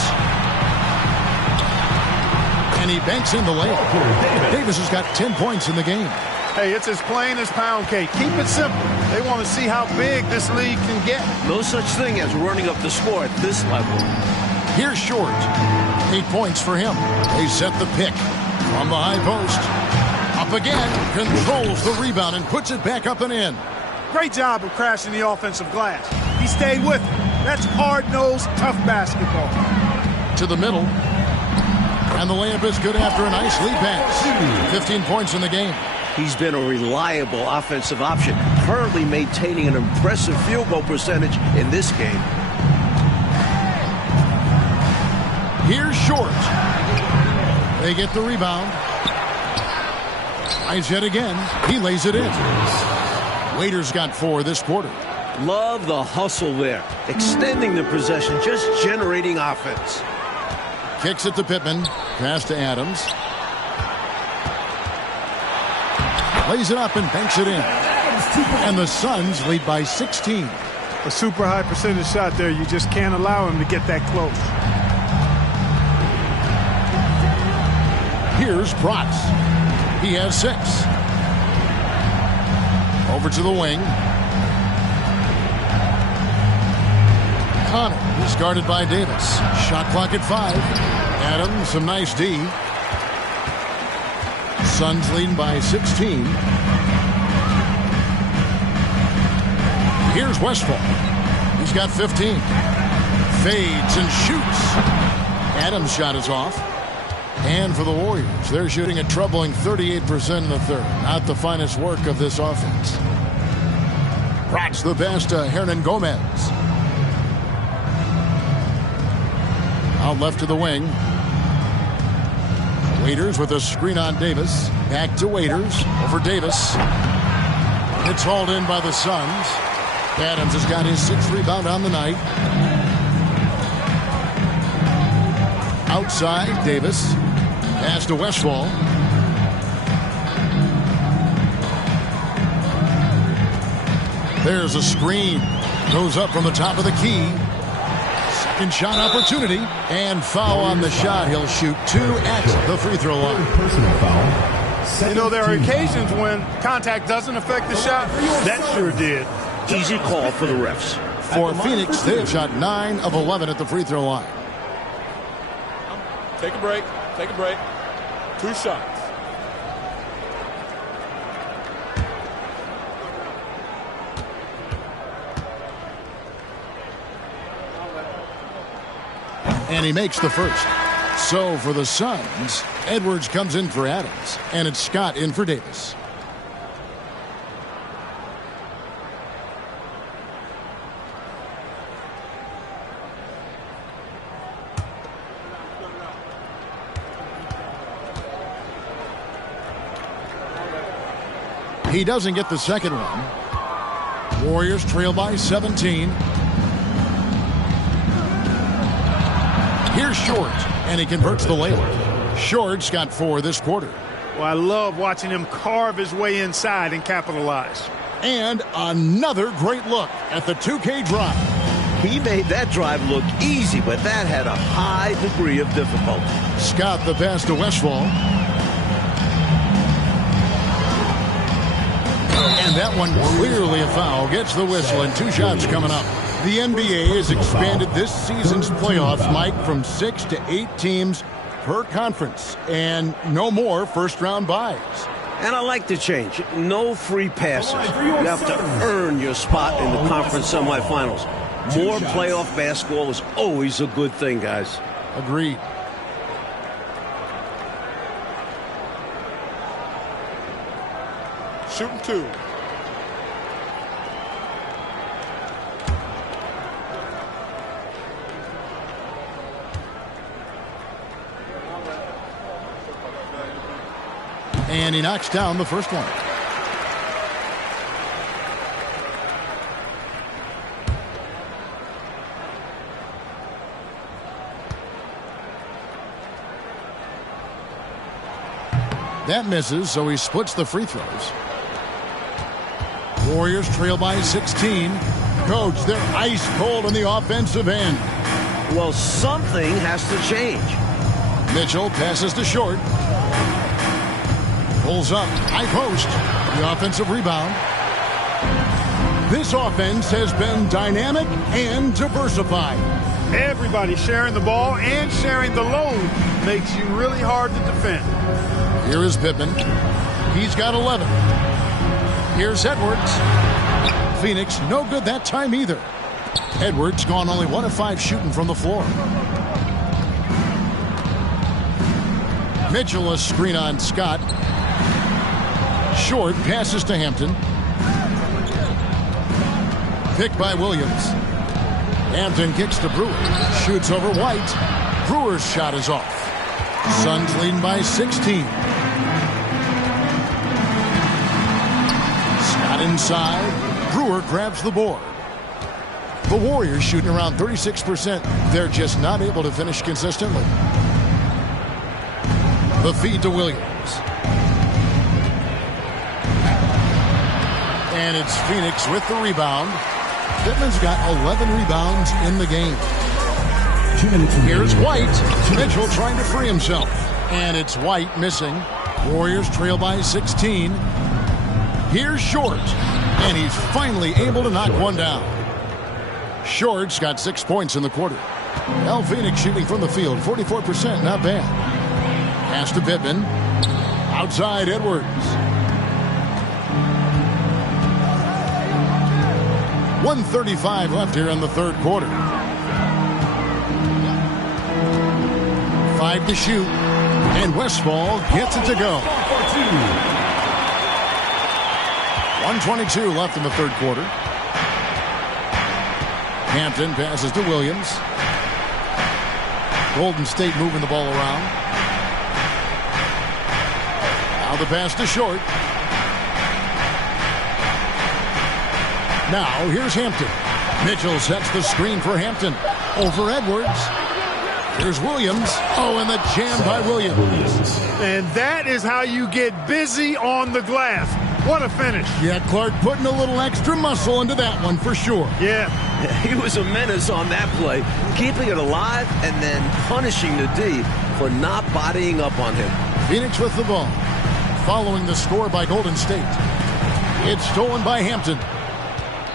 And he banks in the layup. Davis has got 10 points in the game. Hey, it's as plain as pound cake. Keep it simple. They want to see how big this league can get. No such thing as running up the score at this level. Here's Short. 8 points for him. They set the pick from the high post. Up again. Controls the rebound and puts it back up and in. Great job of crashing the offensive glass. He stayed with it. That's hard-nosed, tough basketball. To the middle. And the layup is good after a nice lead pass. 15 points in the game. He's been a reliable offensive option, currently maintaining an impressive field goal percentage in this game. Here's Short. They get the rebound. Tries yet again. He lays it in. Waiters got 4 this quarter. Love the hustle there. Extending the possession, just generating offense. Kicks it to Pittman. Pass to Adams. Lays it up and banks it in. And the Suns lead by 16. A super high percentage shot there. You just can't allow him to get that close. Here's Protz. He has 6. Over to the wing. Connor is guarded by Davis. Shot clock at 5. Adams, some nice D. Suns leading by 16. Here's Westphal. He's got 15. Fades and shoots. Adams' shot is off. And for the Warriors, they're shooting a troubling 38% in the third. Not the finest work of this offense. Protz the best to Hernangomez. Out left to the wing. Waiters with a screen on Davis. Back to Waiters. Over Davis. It's hauled in by the Suns. Adams has got his 6th rebound on the night. Outside, Davis. Pass to Westphal. There's a screen. Goes up from the top of the key. Second shot opportunity. And foul on the shot. He'll shoot 2 at the free throw line. Personal foul. You know, there are occasions when contact doesn't affect the shot. That sure did. Easy call for the refs. For Phoenix, they have shot 9 of 11 at the free throw line. Take a break. Take a break. 2 shots. And he makes the first. So for the Suns, Edwards comes in for Adams, and it's Scott in for Davis. He doesn't get the second one. Warriors trail by 17. Here's Short, and he converts the layup. Short's got 4 this quarter. Well, I love watching him carve his way inside and capitalize. And another great look at the 2K drive. He made that drive look easy, but that had a high degree of difficulty. Scott the pass to Westphal. And that one clearly a foul. Gets the whistle, and 2 shots coming up. The NBA has expanded this season's playoffs, Mike, from 6 to 8 teams per conference. And no more first-round byes. And I like the change. No free passes. You have to earn your spot in the conference semifinals. More playoff basketball is always a good thing, guys. Agreed. Shooting 2. And he knocks down the first one. That misses, so he splits the free throws. Warriors trail by 16. Coach, they're ice cold on the offensive end. Well, something has to change. Mitchell passes to Short. Pulls up, high post. The offensive rebound. This offense has been dynamic and diversified. Everybody sharing the ball and sharing the load makes you really hard to defend. Here is Pittman. He's got 11. Here's Edwards. Phoenix, no good that time either. Edwards gone only 1 of 5 shooting from the floor. Mitchell a screen on Scott. Short passes to Hampton. Picked by Williams. Hampton kicks to Brewer. Shoots over White. Brewer's shot is off. Suns leading by 16. Scott inside. Brewer grabs the board. The Warriors shooting around 36%. They're just not able to finish consistently. The feed to Williams. And it's Phoenix with the rebound. Pittman's got 11 rebounds in the game. 2 minutes. Here's White. Mitchell trying to free himself. And it's White missing. Warriors trail by 16. Here's Short. And he's finally able to knock one down. Short's got 6 points in the quarter. Now Phoenix shooting from the field. 44%, not bad. Pass to Pittman. Outside Edwards. 1:35 left here in the third quarter. 5 to shoot. And Westphal gets it to go. 1:22 left in the third quarter. Hampton passes to Williams. Golden State moving the ball around. Now the pass to Short. Now here's Hampton. Mitchell sets the screen for Hampton. Over Edwards. Here's Williams. Oh, and the jam by Williams. And that is how you get busy on the glass. What a finish. Yeah, Clark putting a little extra muscle into that one for sure. Yeah. He was a menace on that play, keeping it alive and then punishing the D for not bodying up on him. Phoenix with the ball. Following the score by Golden State. It's stolen by Hampton.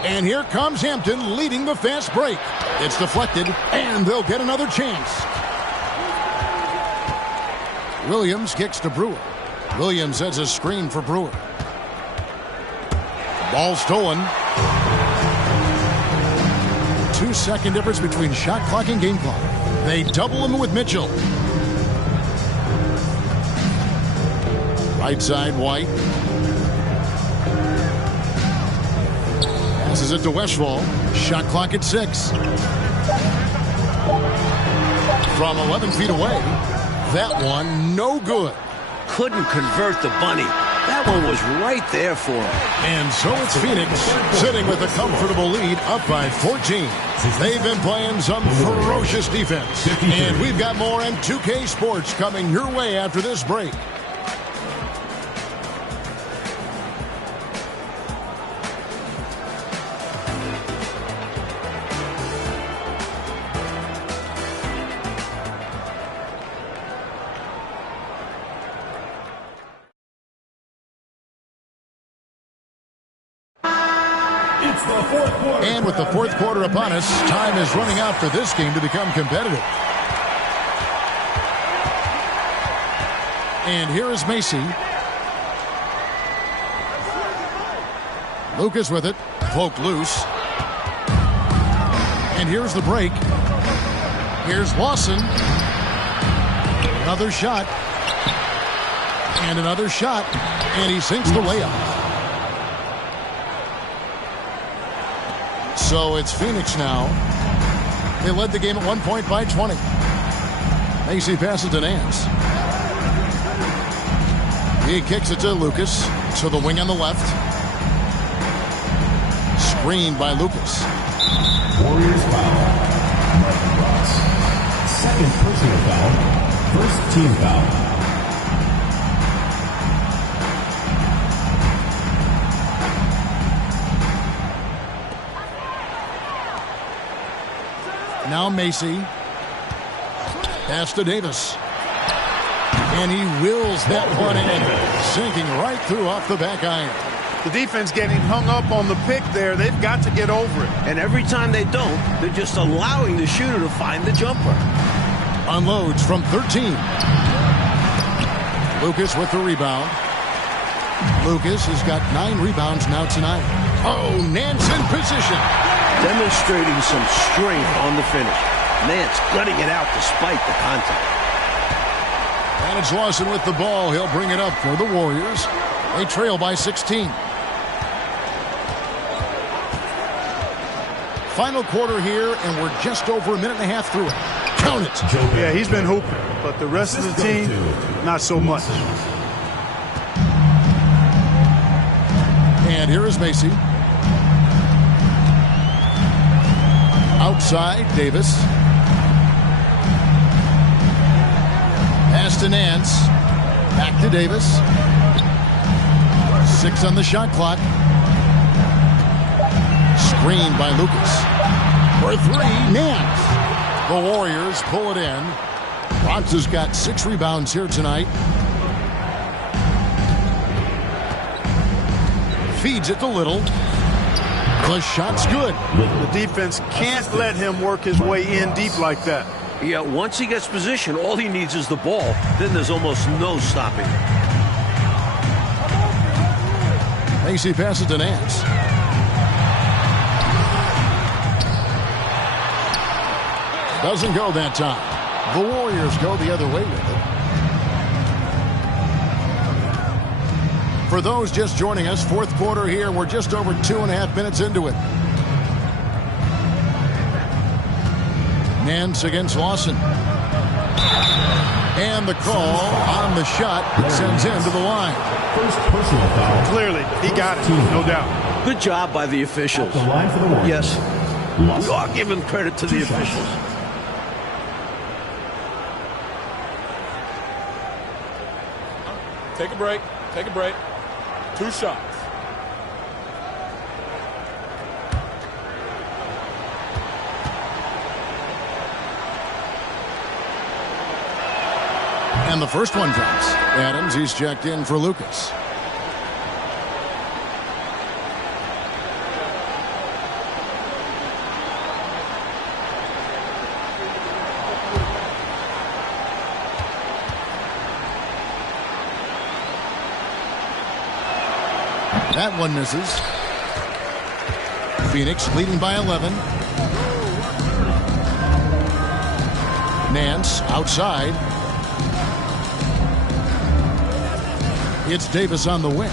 And here comes Hampton leading the fast break. It's deflected, and they'll get another chance. Williams kicks to Brewer. Williams sets a screen for Brewer. Ball stolen. 2-second difference between shot clock and game clock. They double him with Mitchell. Right side, White. Passes it to Westphal. Shot clock at 6. From 11 feet away. That one, no good. Couldn't convert the bunny. That one was right there for him. And so it's Phoenix sitting with a comfortable lead up by 14. They've been playing some ferocious defense. And we've got more M2K Sports coming your way after this break. And with the fourth quarter upon us, time is running out for this game to become competitive. And here is Macy. Lucas with it. Poked loose. And here's the break. Here's Lawson. Another shot. And another shot. And he sinks the layup. So it's Phoenix now. They led the game at 1 point by 20. Macy passes to Nance. He kicks it to Lucas. To the wing on the left. Screened by Lucas. Warriors foul. Mark Ross. Second personal foul. First team foul. Now Macy. Pass to Davis. And he wills that one in. Sinking right through off the back iron. The defense getting hung up on the pick there. They've got to get over it. And every time they don't, they're just allowing the shooter to find the jumper. Unloads from 13. Lucas with the rebound. Lucas has got 9 rebounds now tonight. Oh, Nance in position. Demonstrating some strength on the finish. Nance gutting it out despite the contact. And it's Lawson with the ball. He'll bring it up for the Warriors. They trail by 16. Final quarter here, and we're just over a minute and a half through it. Count it. Yeah, he's been hooping, but the rest of the team, not so much. And here is Macy. Outside, Davis. Pass to Nance. Back to Davis. 6 on the shot clock. Screened by Lucas. For 3, Nance. The Warriors pull it in. Bronx has got 6 rebounds here tonight. Feeds it to Little. The shot's good. The defense can't let him work his way in deep like that. Yeah, once he gets position, all he needs is the ball. Then there's almost no stopping. Macy passes to Nance. Doesn't go that time. The Warriors go the other way with it. For those just joining us, fourth quarter here. We're just over 2.5 minutes into it. Nance against Lawson. And the call on the shot sends him to the line. First personal foul. Clearly, he got it, no doubt. Good job by the officials. The line for the Warriors. Yes, we are giving credit to the officials. Take a break. Take a break. 2 shots. And the first one drops. Adams, he's checked in for Lucas. That one misses. Phoenix leading by 11. Nance outside. It's Davis on the wing.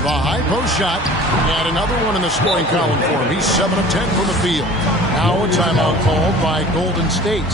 The high post shot. And another one in the scoring column for him. He's 7 of 10 from the field. Now a timeout called by Golden State.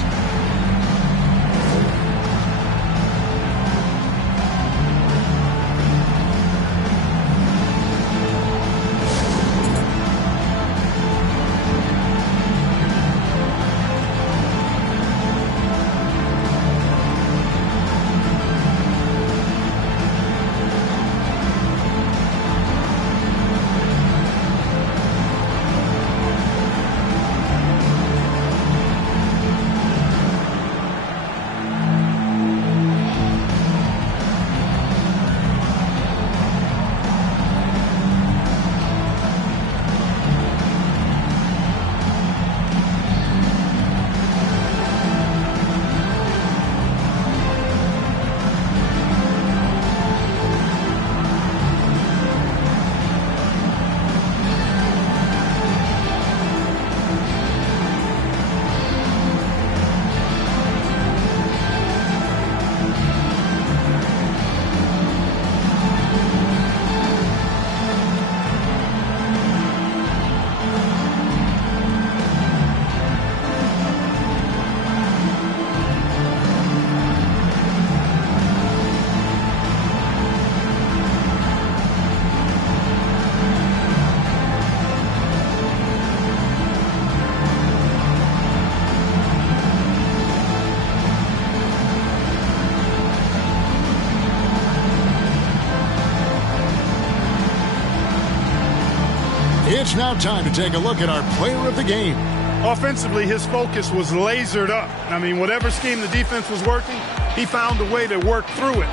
It's now time to take a look at our player of the game. Offensively, his focus was lasered up. I mean, whatever scheme the defense was working, he found a way to work through it,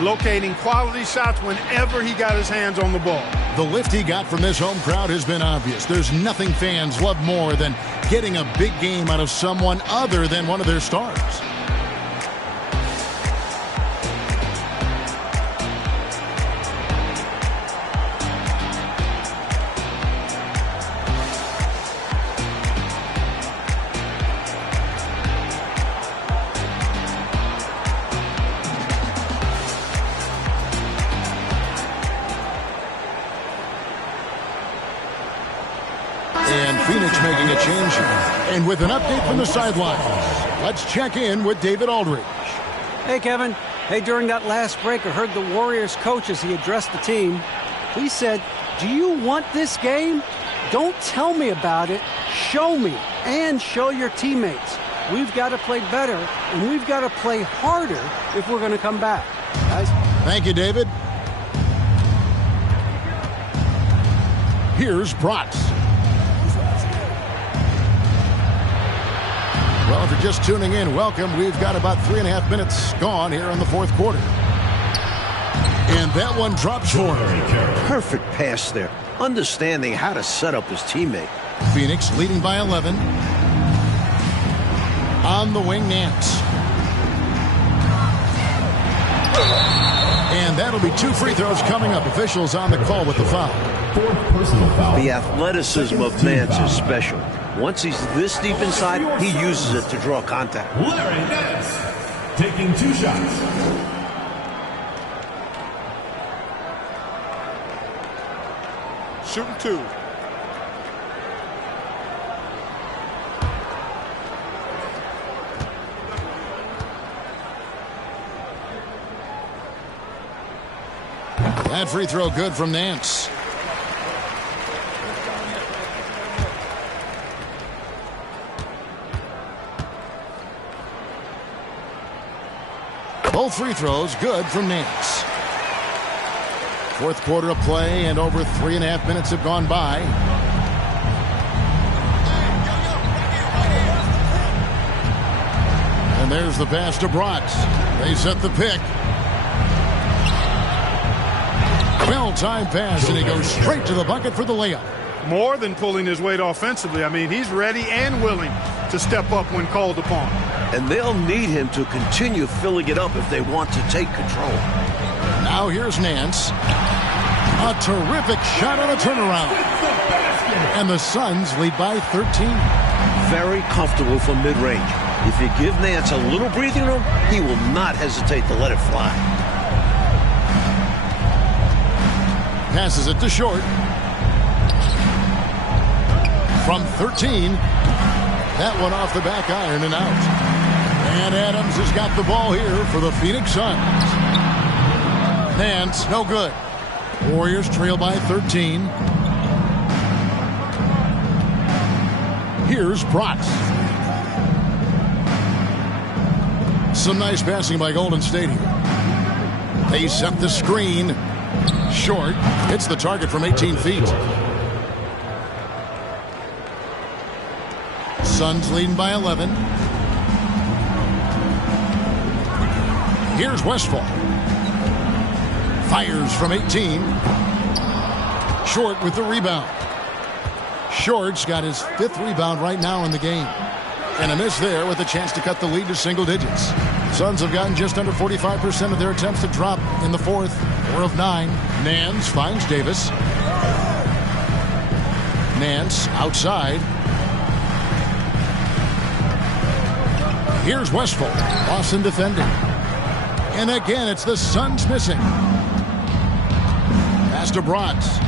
locating quality shots whenever he got his hands on the ball. The lift he got from this home crowd has been obvious. There's nothing fans love more than getting a big game out of someone other than one of their stars. Phoenix making a change here. And with an update from the sidelines, let's check in with David Aldridge. Hey, Kevin. Hey, during that last break, I heard the Warriors coach as he addressed the team. He said, "Do you want this game? Don't tell me about it. Show me and show your teammates. We've got to play better, and we've got to play harder if we're going to come back." Guys. Thank you, David. Here's Bratz. Well, if you're just tuning in, welcome. We've got about 3.5 minutes gone here in the fourth quarter. And that one drops for him. Perfect pass there. Understanding how to set up his teammate. Phoenix leading by 11. On the wing, Nance. And that'll be 2 free throws coming up. Officials on the call with the foul. 4th personal foul. The athleticism of Nance is special. Once he's this deep inside, he uses it to draw contact. Larry Nance taking 2 shots. Shooting 2. That free throw good from Nance. Both free throws good from Nance. Fourth quarter of play, and over 3.5 minutes have gone by. And there's the pass to Bratz. They set the pick. Well-timed pass, and he goes straight to the bucket for the layup. More than pulling his weight offensively. I mean, he's ready and willing to step up when called upon. And they'll need him to continue filling it up if they want to take control. Now here's Nance. A terrific shot on a turnaround. And the Suns lead by 13. Very comfortable from mid-range. If you give Nance a little breathing room, he will not hesitate to let it fly. Passes it to Short. From 13. That one off the back iron and out. And Adams has got the ball here for the Phoenix Suns. Nance, no good. Warriors trail by 13. Here's Bratz. Some nice passing by Golden State here. They set the screen. Short hits the target from 18 feet. Suns leading by 11. Here's Westphal. Fires from 18. Short with the rebound. Short's got his 5th rebound right now in the game. And a miss there with a chance to cut the lead to single digits. Suns have gotten just under 45% of their attempts to drop in the fourth. 4 of 9. Nance finds Davis. Nance outside. Here's Westphal. Lawson defending. And again, it's the Suns missing. Pass to Bratz.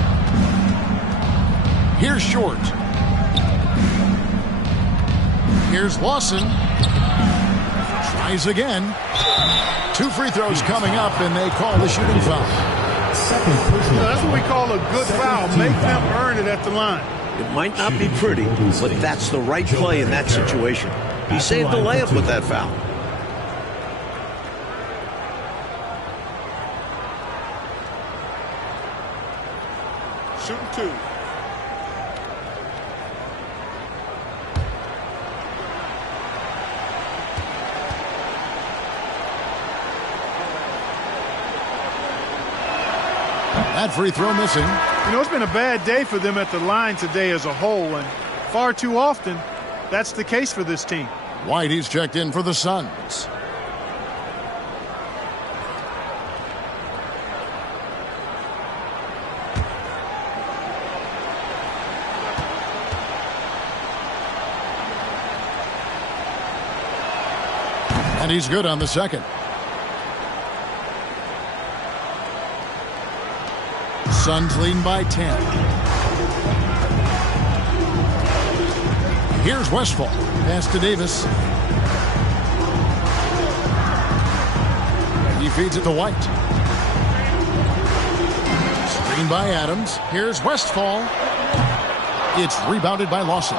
Here's Short. Here's Lawson. Tries again. 2 free throws coming up, and they call the shooting foul. That's what we call a good foul. Make them earn it at the line. It might not be pretty, but that's the right play in that situation. He saved the layup with that foul. Shooting 2. That free throw missing. You know, it's been a bad day for them at the line today as a whole, and far too often, that's the case for this team. Whitey's checked in for the Suns. And he's good on the second. Suns leading by 10. Here's Westphal. Pass to Davis. He feeds it to White. Screen by Adams. Here's Westphal. It's rebounded by Lawson.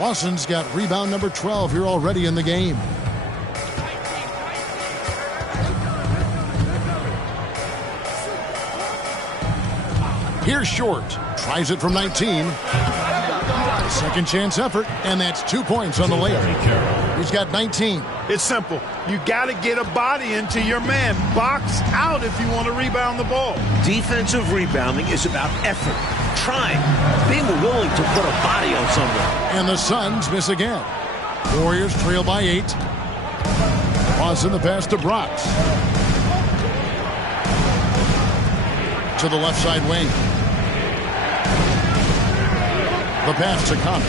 Lawson's got rebound number 12 here already in the game. Here's Short. Tries it from 19. Second chance effort, and that's 2 points on the layup. He's got 19. It's simple. You got to get a body into your man. Box out if you want to rebound the ball. Defensive rebounding is about effort, trying, being willing to put a body on someone. And the Suns miss again. Warriors trail by 8. Lawson the pass to Brox. To the left side wing. The pass to Connor.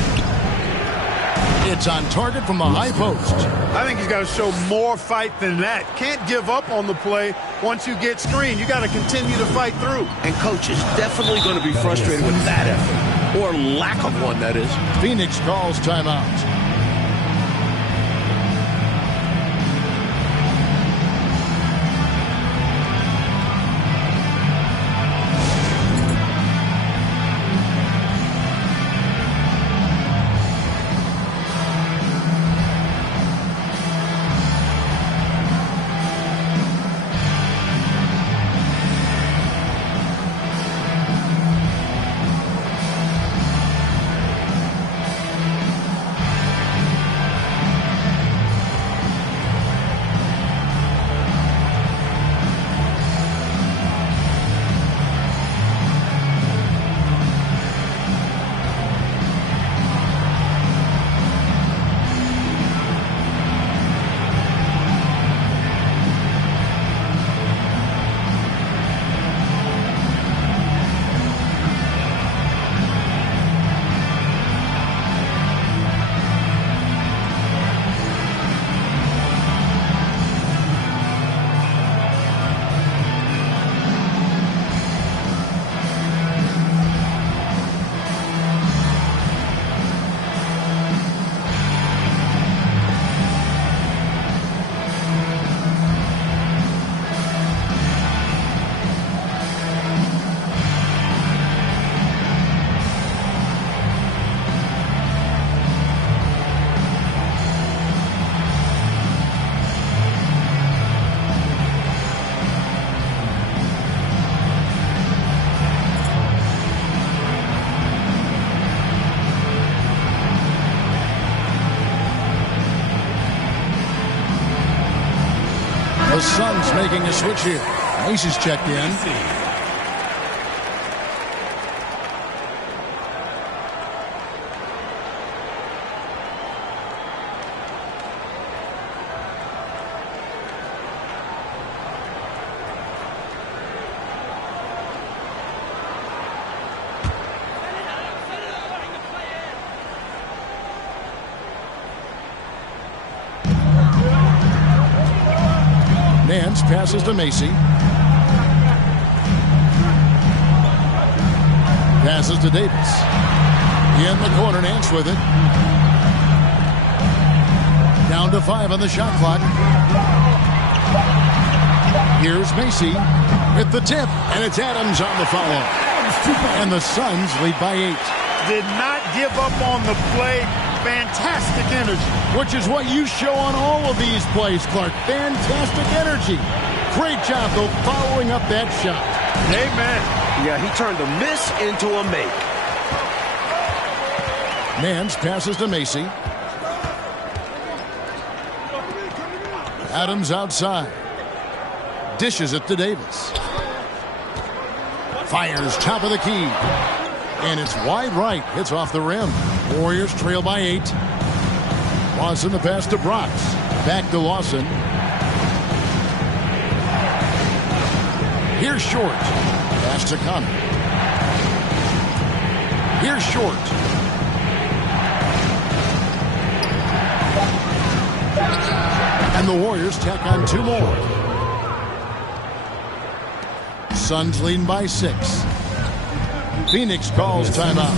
It's on target from the high post. I think he's got to show more fight than that. Can't give up on the play once you get screened. You got to continue to fight through. And coach is definitely going to be frustrated with that effort, or lack of one, that is. Phoenix calls timeout. The Suns making a switch here. Mace is checked in. Nance passes to Macy. Passes to Davis. In the corner, Nance with it. Down to 5 on the shot clock. Here's Macy with the tip, and it's Adams on the follow. And the Suns lead by 8. Did not give up on the play. Fantastic energy. Which is what you show on all of these plays, Clark. Fantastic energy. Great job, though, following up that shot. Amen. Yeah, he turned a miss into a make. Nance passes to Macy. Adams outside. Dishes it to Davis. Fires top of the key. And it's wide right. Hits off the rim. Warriors trail by 8. Lawson the pass to Brox. Back to Lawson. Here's Short. Pass to Connor. Here's Short. And the Warriors tack on 2 more. Suns leading by 6. Phoenix calls timeout.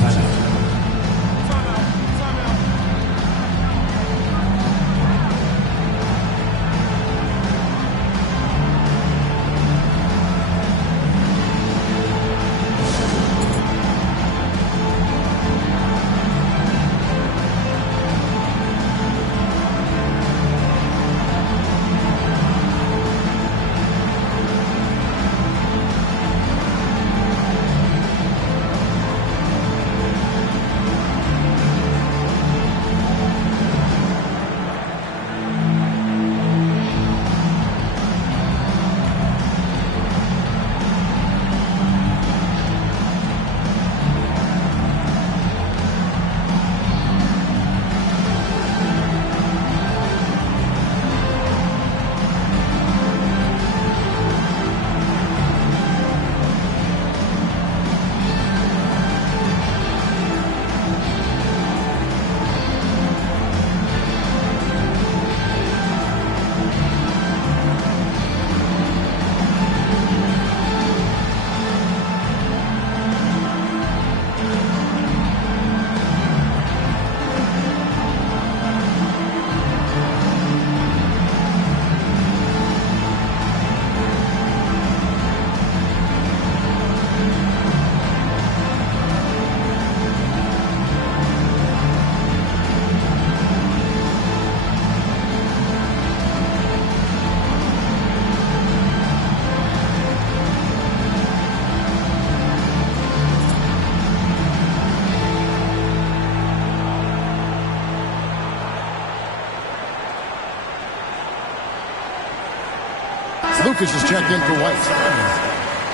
Lucas is checked in for White.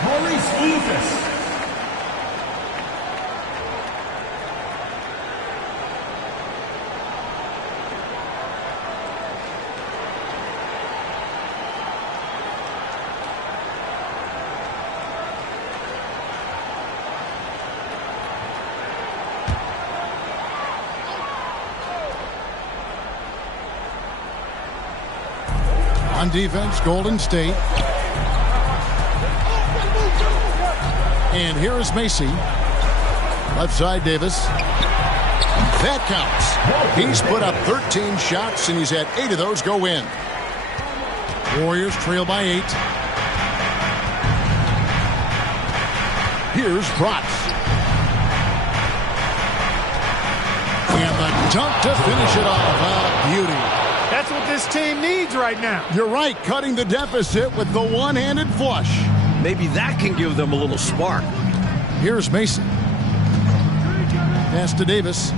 Maurice Lucas. On defense, Golden State. And here is Macy. Left side, Davis. That counts. He's put up 13 shots, and he's had 8 of those go in. Warriors trail by 8. Here's Bratz. And the dunk to finish it off. A beauty. That's what this team needs right now. You're right, cutting the deficit with the one-handed flush. Maybe that can give them a little spark. Here's Mason. Pass to Davis.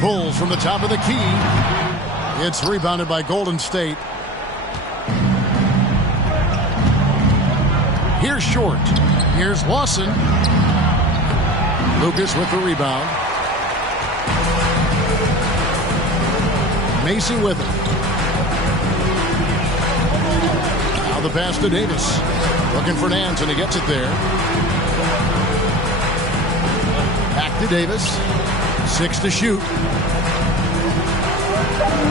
Pulls from the top of the key. It's rebounded by Golden State. Here's Short. Here's Lawson. Lucas with the rebound. Macy with it. Now the pass to Davis. Looking for Nance, and he gets it there. Back to Davis. 6 to shoot.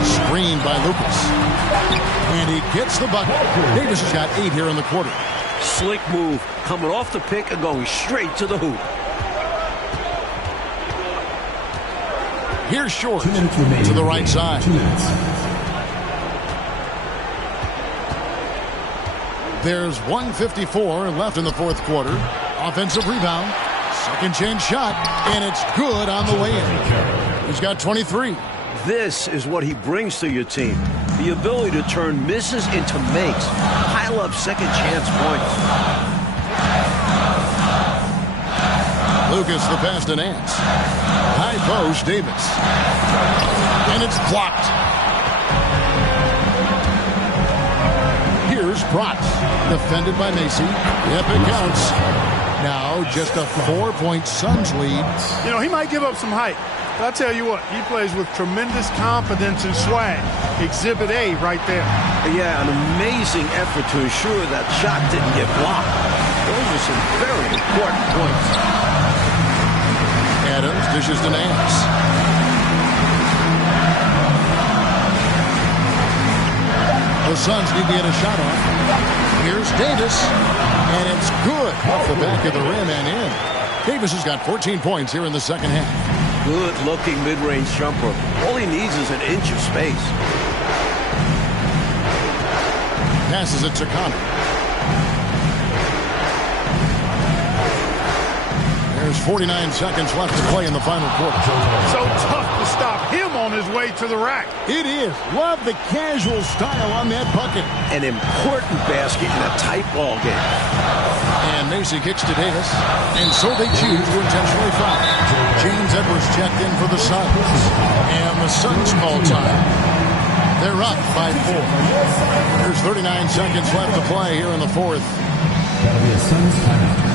Screened by Lucas. And he gets the bucket. Davis has got 8 here in the quarter. Slick move, coming off the pick and going straight to the hoop. Here's Short 2 minutes remaining. to the right side. 2 minutes. There's 1:54 left in the fourth quarter. Offensive rebound. Second chance shot. And it's good on the way in. He's got 23. This is what he brings to your team. The ability to turn misses into makes. Pile up second chance points. Lucas the pass to Nance. High post, Davis. And it's blocked. Here's Bratz. Defended by Macy. Yep, it counts. Now just a 4-point Suns lead. You know, he might give up some height. But I'll tell you what, he plays with tremendous confidence and swag. Exhibit A right there. Yeah, an amazing effort to ensure that shot didn't get blocked. Those are some very important points. Adams dishes to Nance. The Suns need to get a shot off. Here's Davis. And it's good off the back of the rim and in. Davis has got 14 points here in the second half. Good-looking mid-range jumper. All he needs is an inch of space. Passes it to Connor. There's 49 seconds left to play in the final quarter. So tough to stop him on his way to the rack. It is. Love the casual style on that bucket. An important basket in a tight ball game. And Macy kicks to Davis. And so they choose to intentionally foul. James Edwards checked in for the Suns. And the Suns call time. They're up by 4. There's 39 seconds left to play here in the fourth. That'll be a Suns timeout.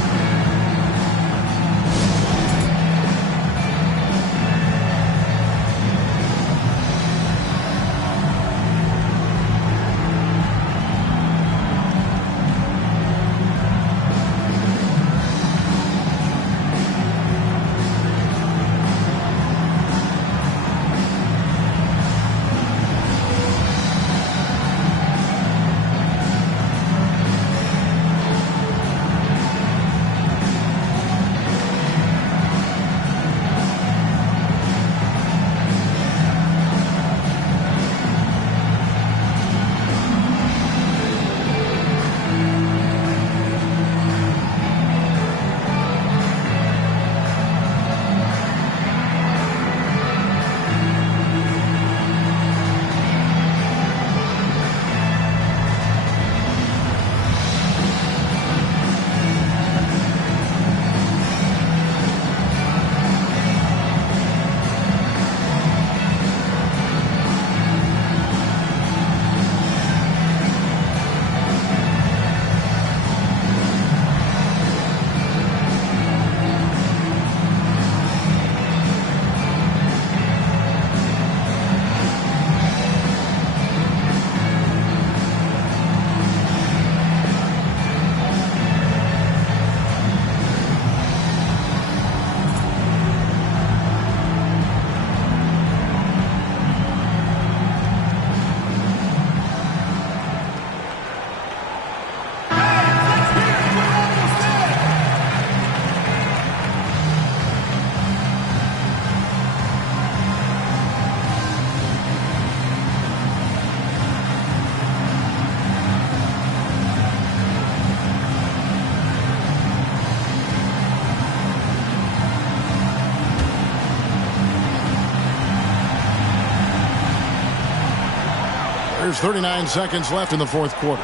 There's 39 seconds left in the fourth quarter.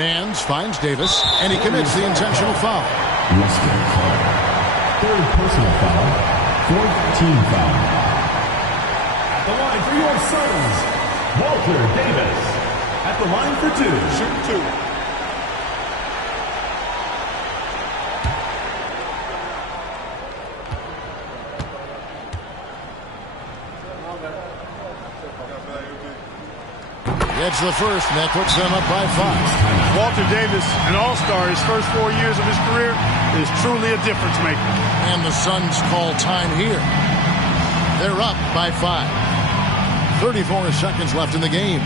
Nance finds Davis, and he commits the intentional foul. Third personal foul. Fourth team foul. At the line for your Suns, Walter Davis. At the line for two. Shoot 2. Gets the first, and that puts them up by 5. Walter Davis, an all-star his first 4 years of his career, is truly a difference maker. And the Suns call time here. They're up by 5. 34 seconds left in the game.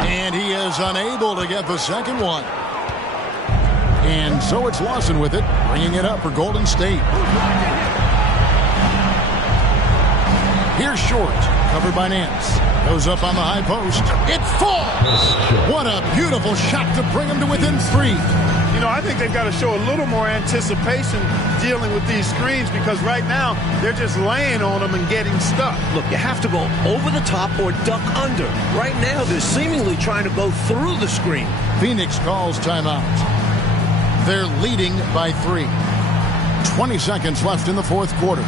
And he is unable to get the second one. And so it's Lawson with it, bringing it up for Golden State. Here's Short, covered by Nance. Goes up on the high post. It falls! What a beautiful shot to bring him to within 3. You know, I think they've got to show a little more anticipation dealing with these screens because right now they're just laying on them and getting stuck. Look, you have to go over the top or duck under. Right now, they're seemingly trying to go through the screen. Phoenix calls timeout. They're leading by 3. 20 seconds left in the fourth quarter.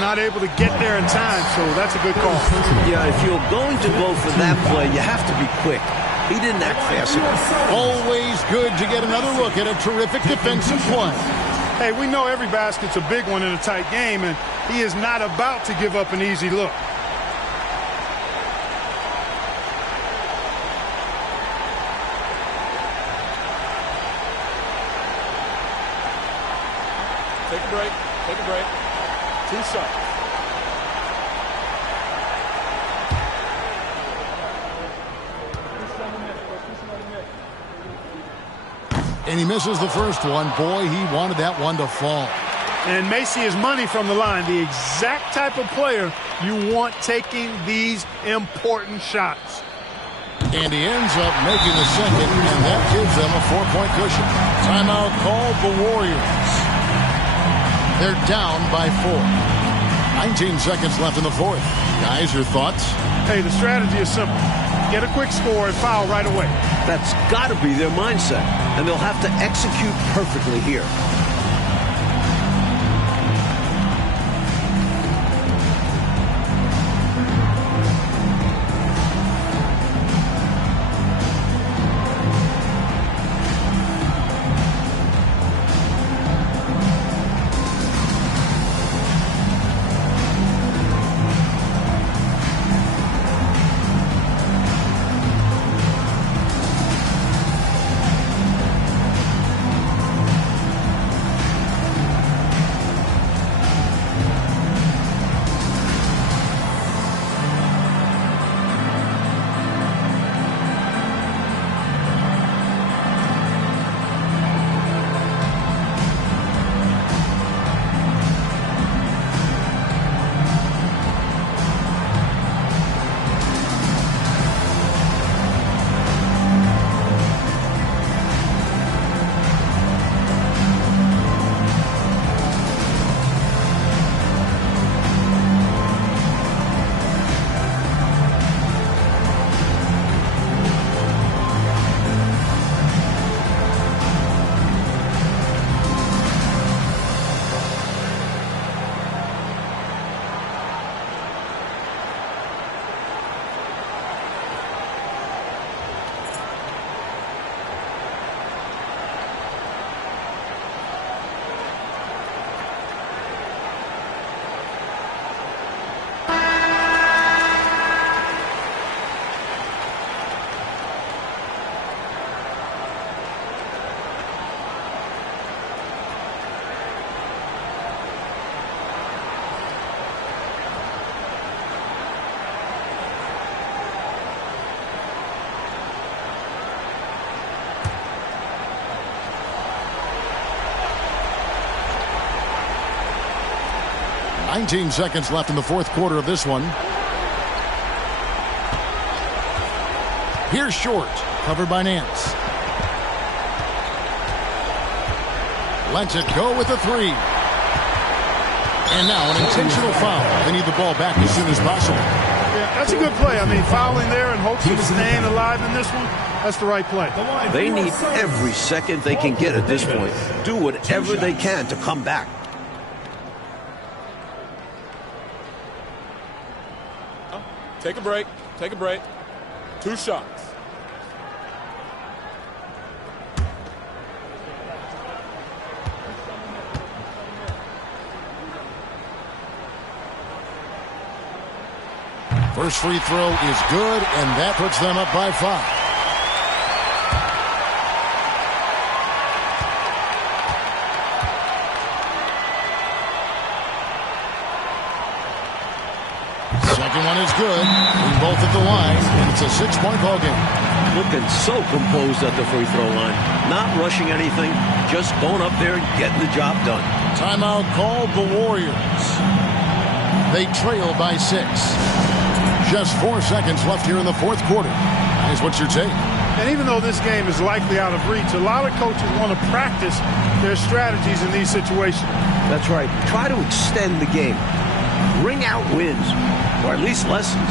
Not able to get there in time, so that's a good call. Yeah, if you're going to go for that play, you have to be quick. He didn't act fast enough. Always good to get another look at a terrific defensive play. Hey, we know every basket's a big one in a tight game, and He is not about to give up an easy look. Take a break. Take a break. 2 shots. And he misses the first one. Boy, he wanted that one to fall. And Macy is money from the line. The exact type of player you want taking these important shots. And he ends up making the second, and that gives them a 4-point cushion. Timeout called the Warriors. They're down by 4. 19 seconds left in the fourth. Guys, your thoughts? Hey, the strategy is simple. Get a quick score and foul right away. That's got to be their mindset, and they'll have to execute perfectly here. Nineteen seconds left in the fourth quarter of this one. Here's Short, covered by Nance. Lets it go with a 3. And now an intentional foul. They need the ball back as soon as possible. Yeah, that's a good play. I mean, fouling there in hopes of staying alive in this one, that's the right play. They need every second they can get at this point. Do whatever they can to come back. Take a break. Take a break. 2 shots. First free throw is good, and that puts them up by 5. Second one is good. Bring both at the line, and it's a 6-point ball game. Looking so composed at the free throw line. Not rushing anything, just going up there and getting the job done. Timeout called the Warriors. They trail by 6. Just 4 seconds left here in the fourth quarter. Guys, what's your take? And even though this game is likely out of reach, a lot of coaches want to practice their strategies in these situations. That's right. Try to extend the game. Ring out wins, or at least lessons.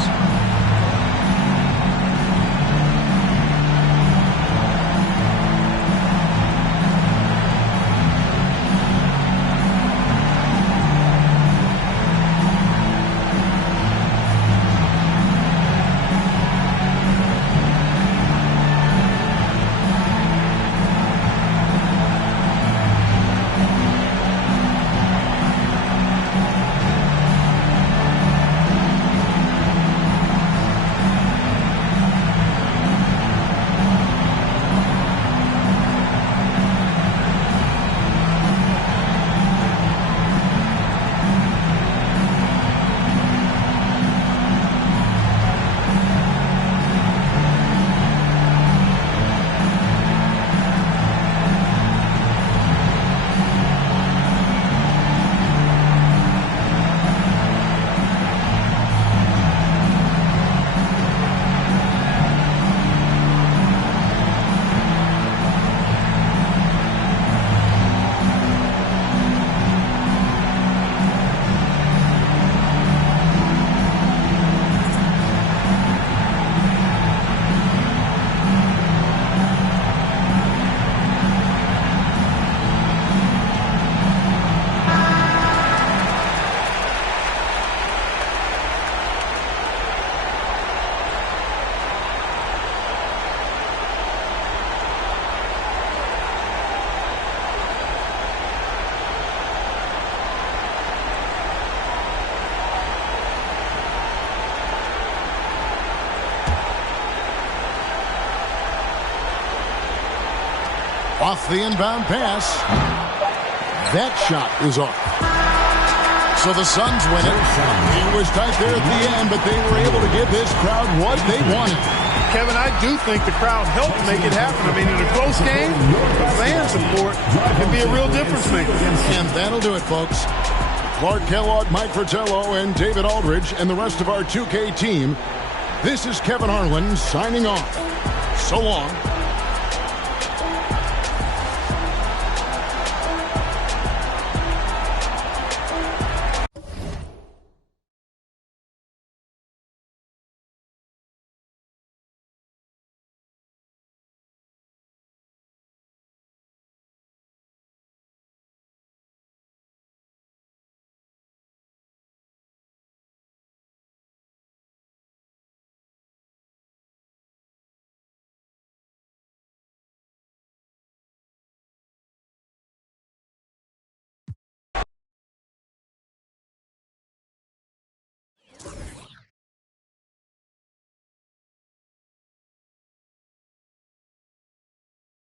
Off the inbound pass. That shot is off. So the Suns win it. It was tight there at the end, but they were able to give this crowd what they wanted. Kevin, I do think the crowd helped make it happen. I mean, in a close game, fan support can be a real difference maker. And that'll do it, folks. Clark Kellogg, Mike Fratello, and David Aldridge, and the rest of our 2K team. This is Kevin Harlan signing off. So long.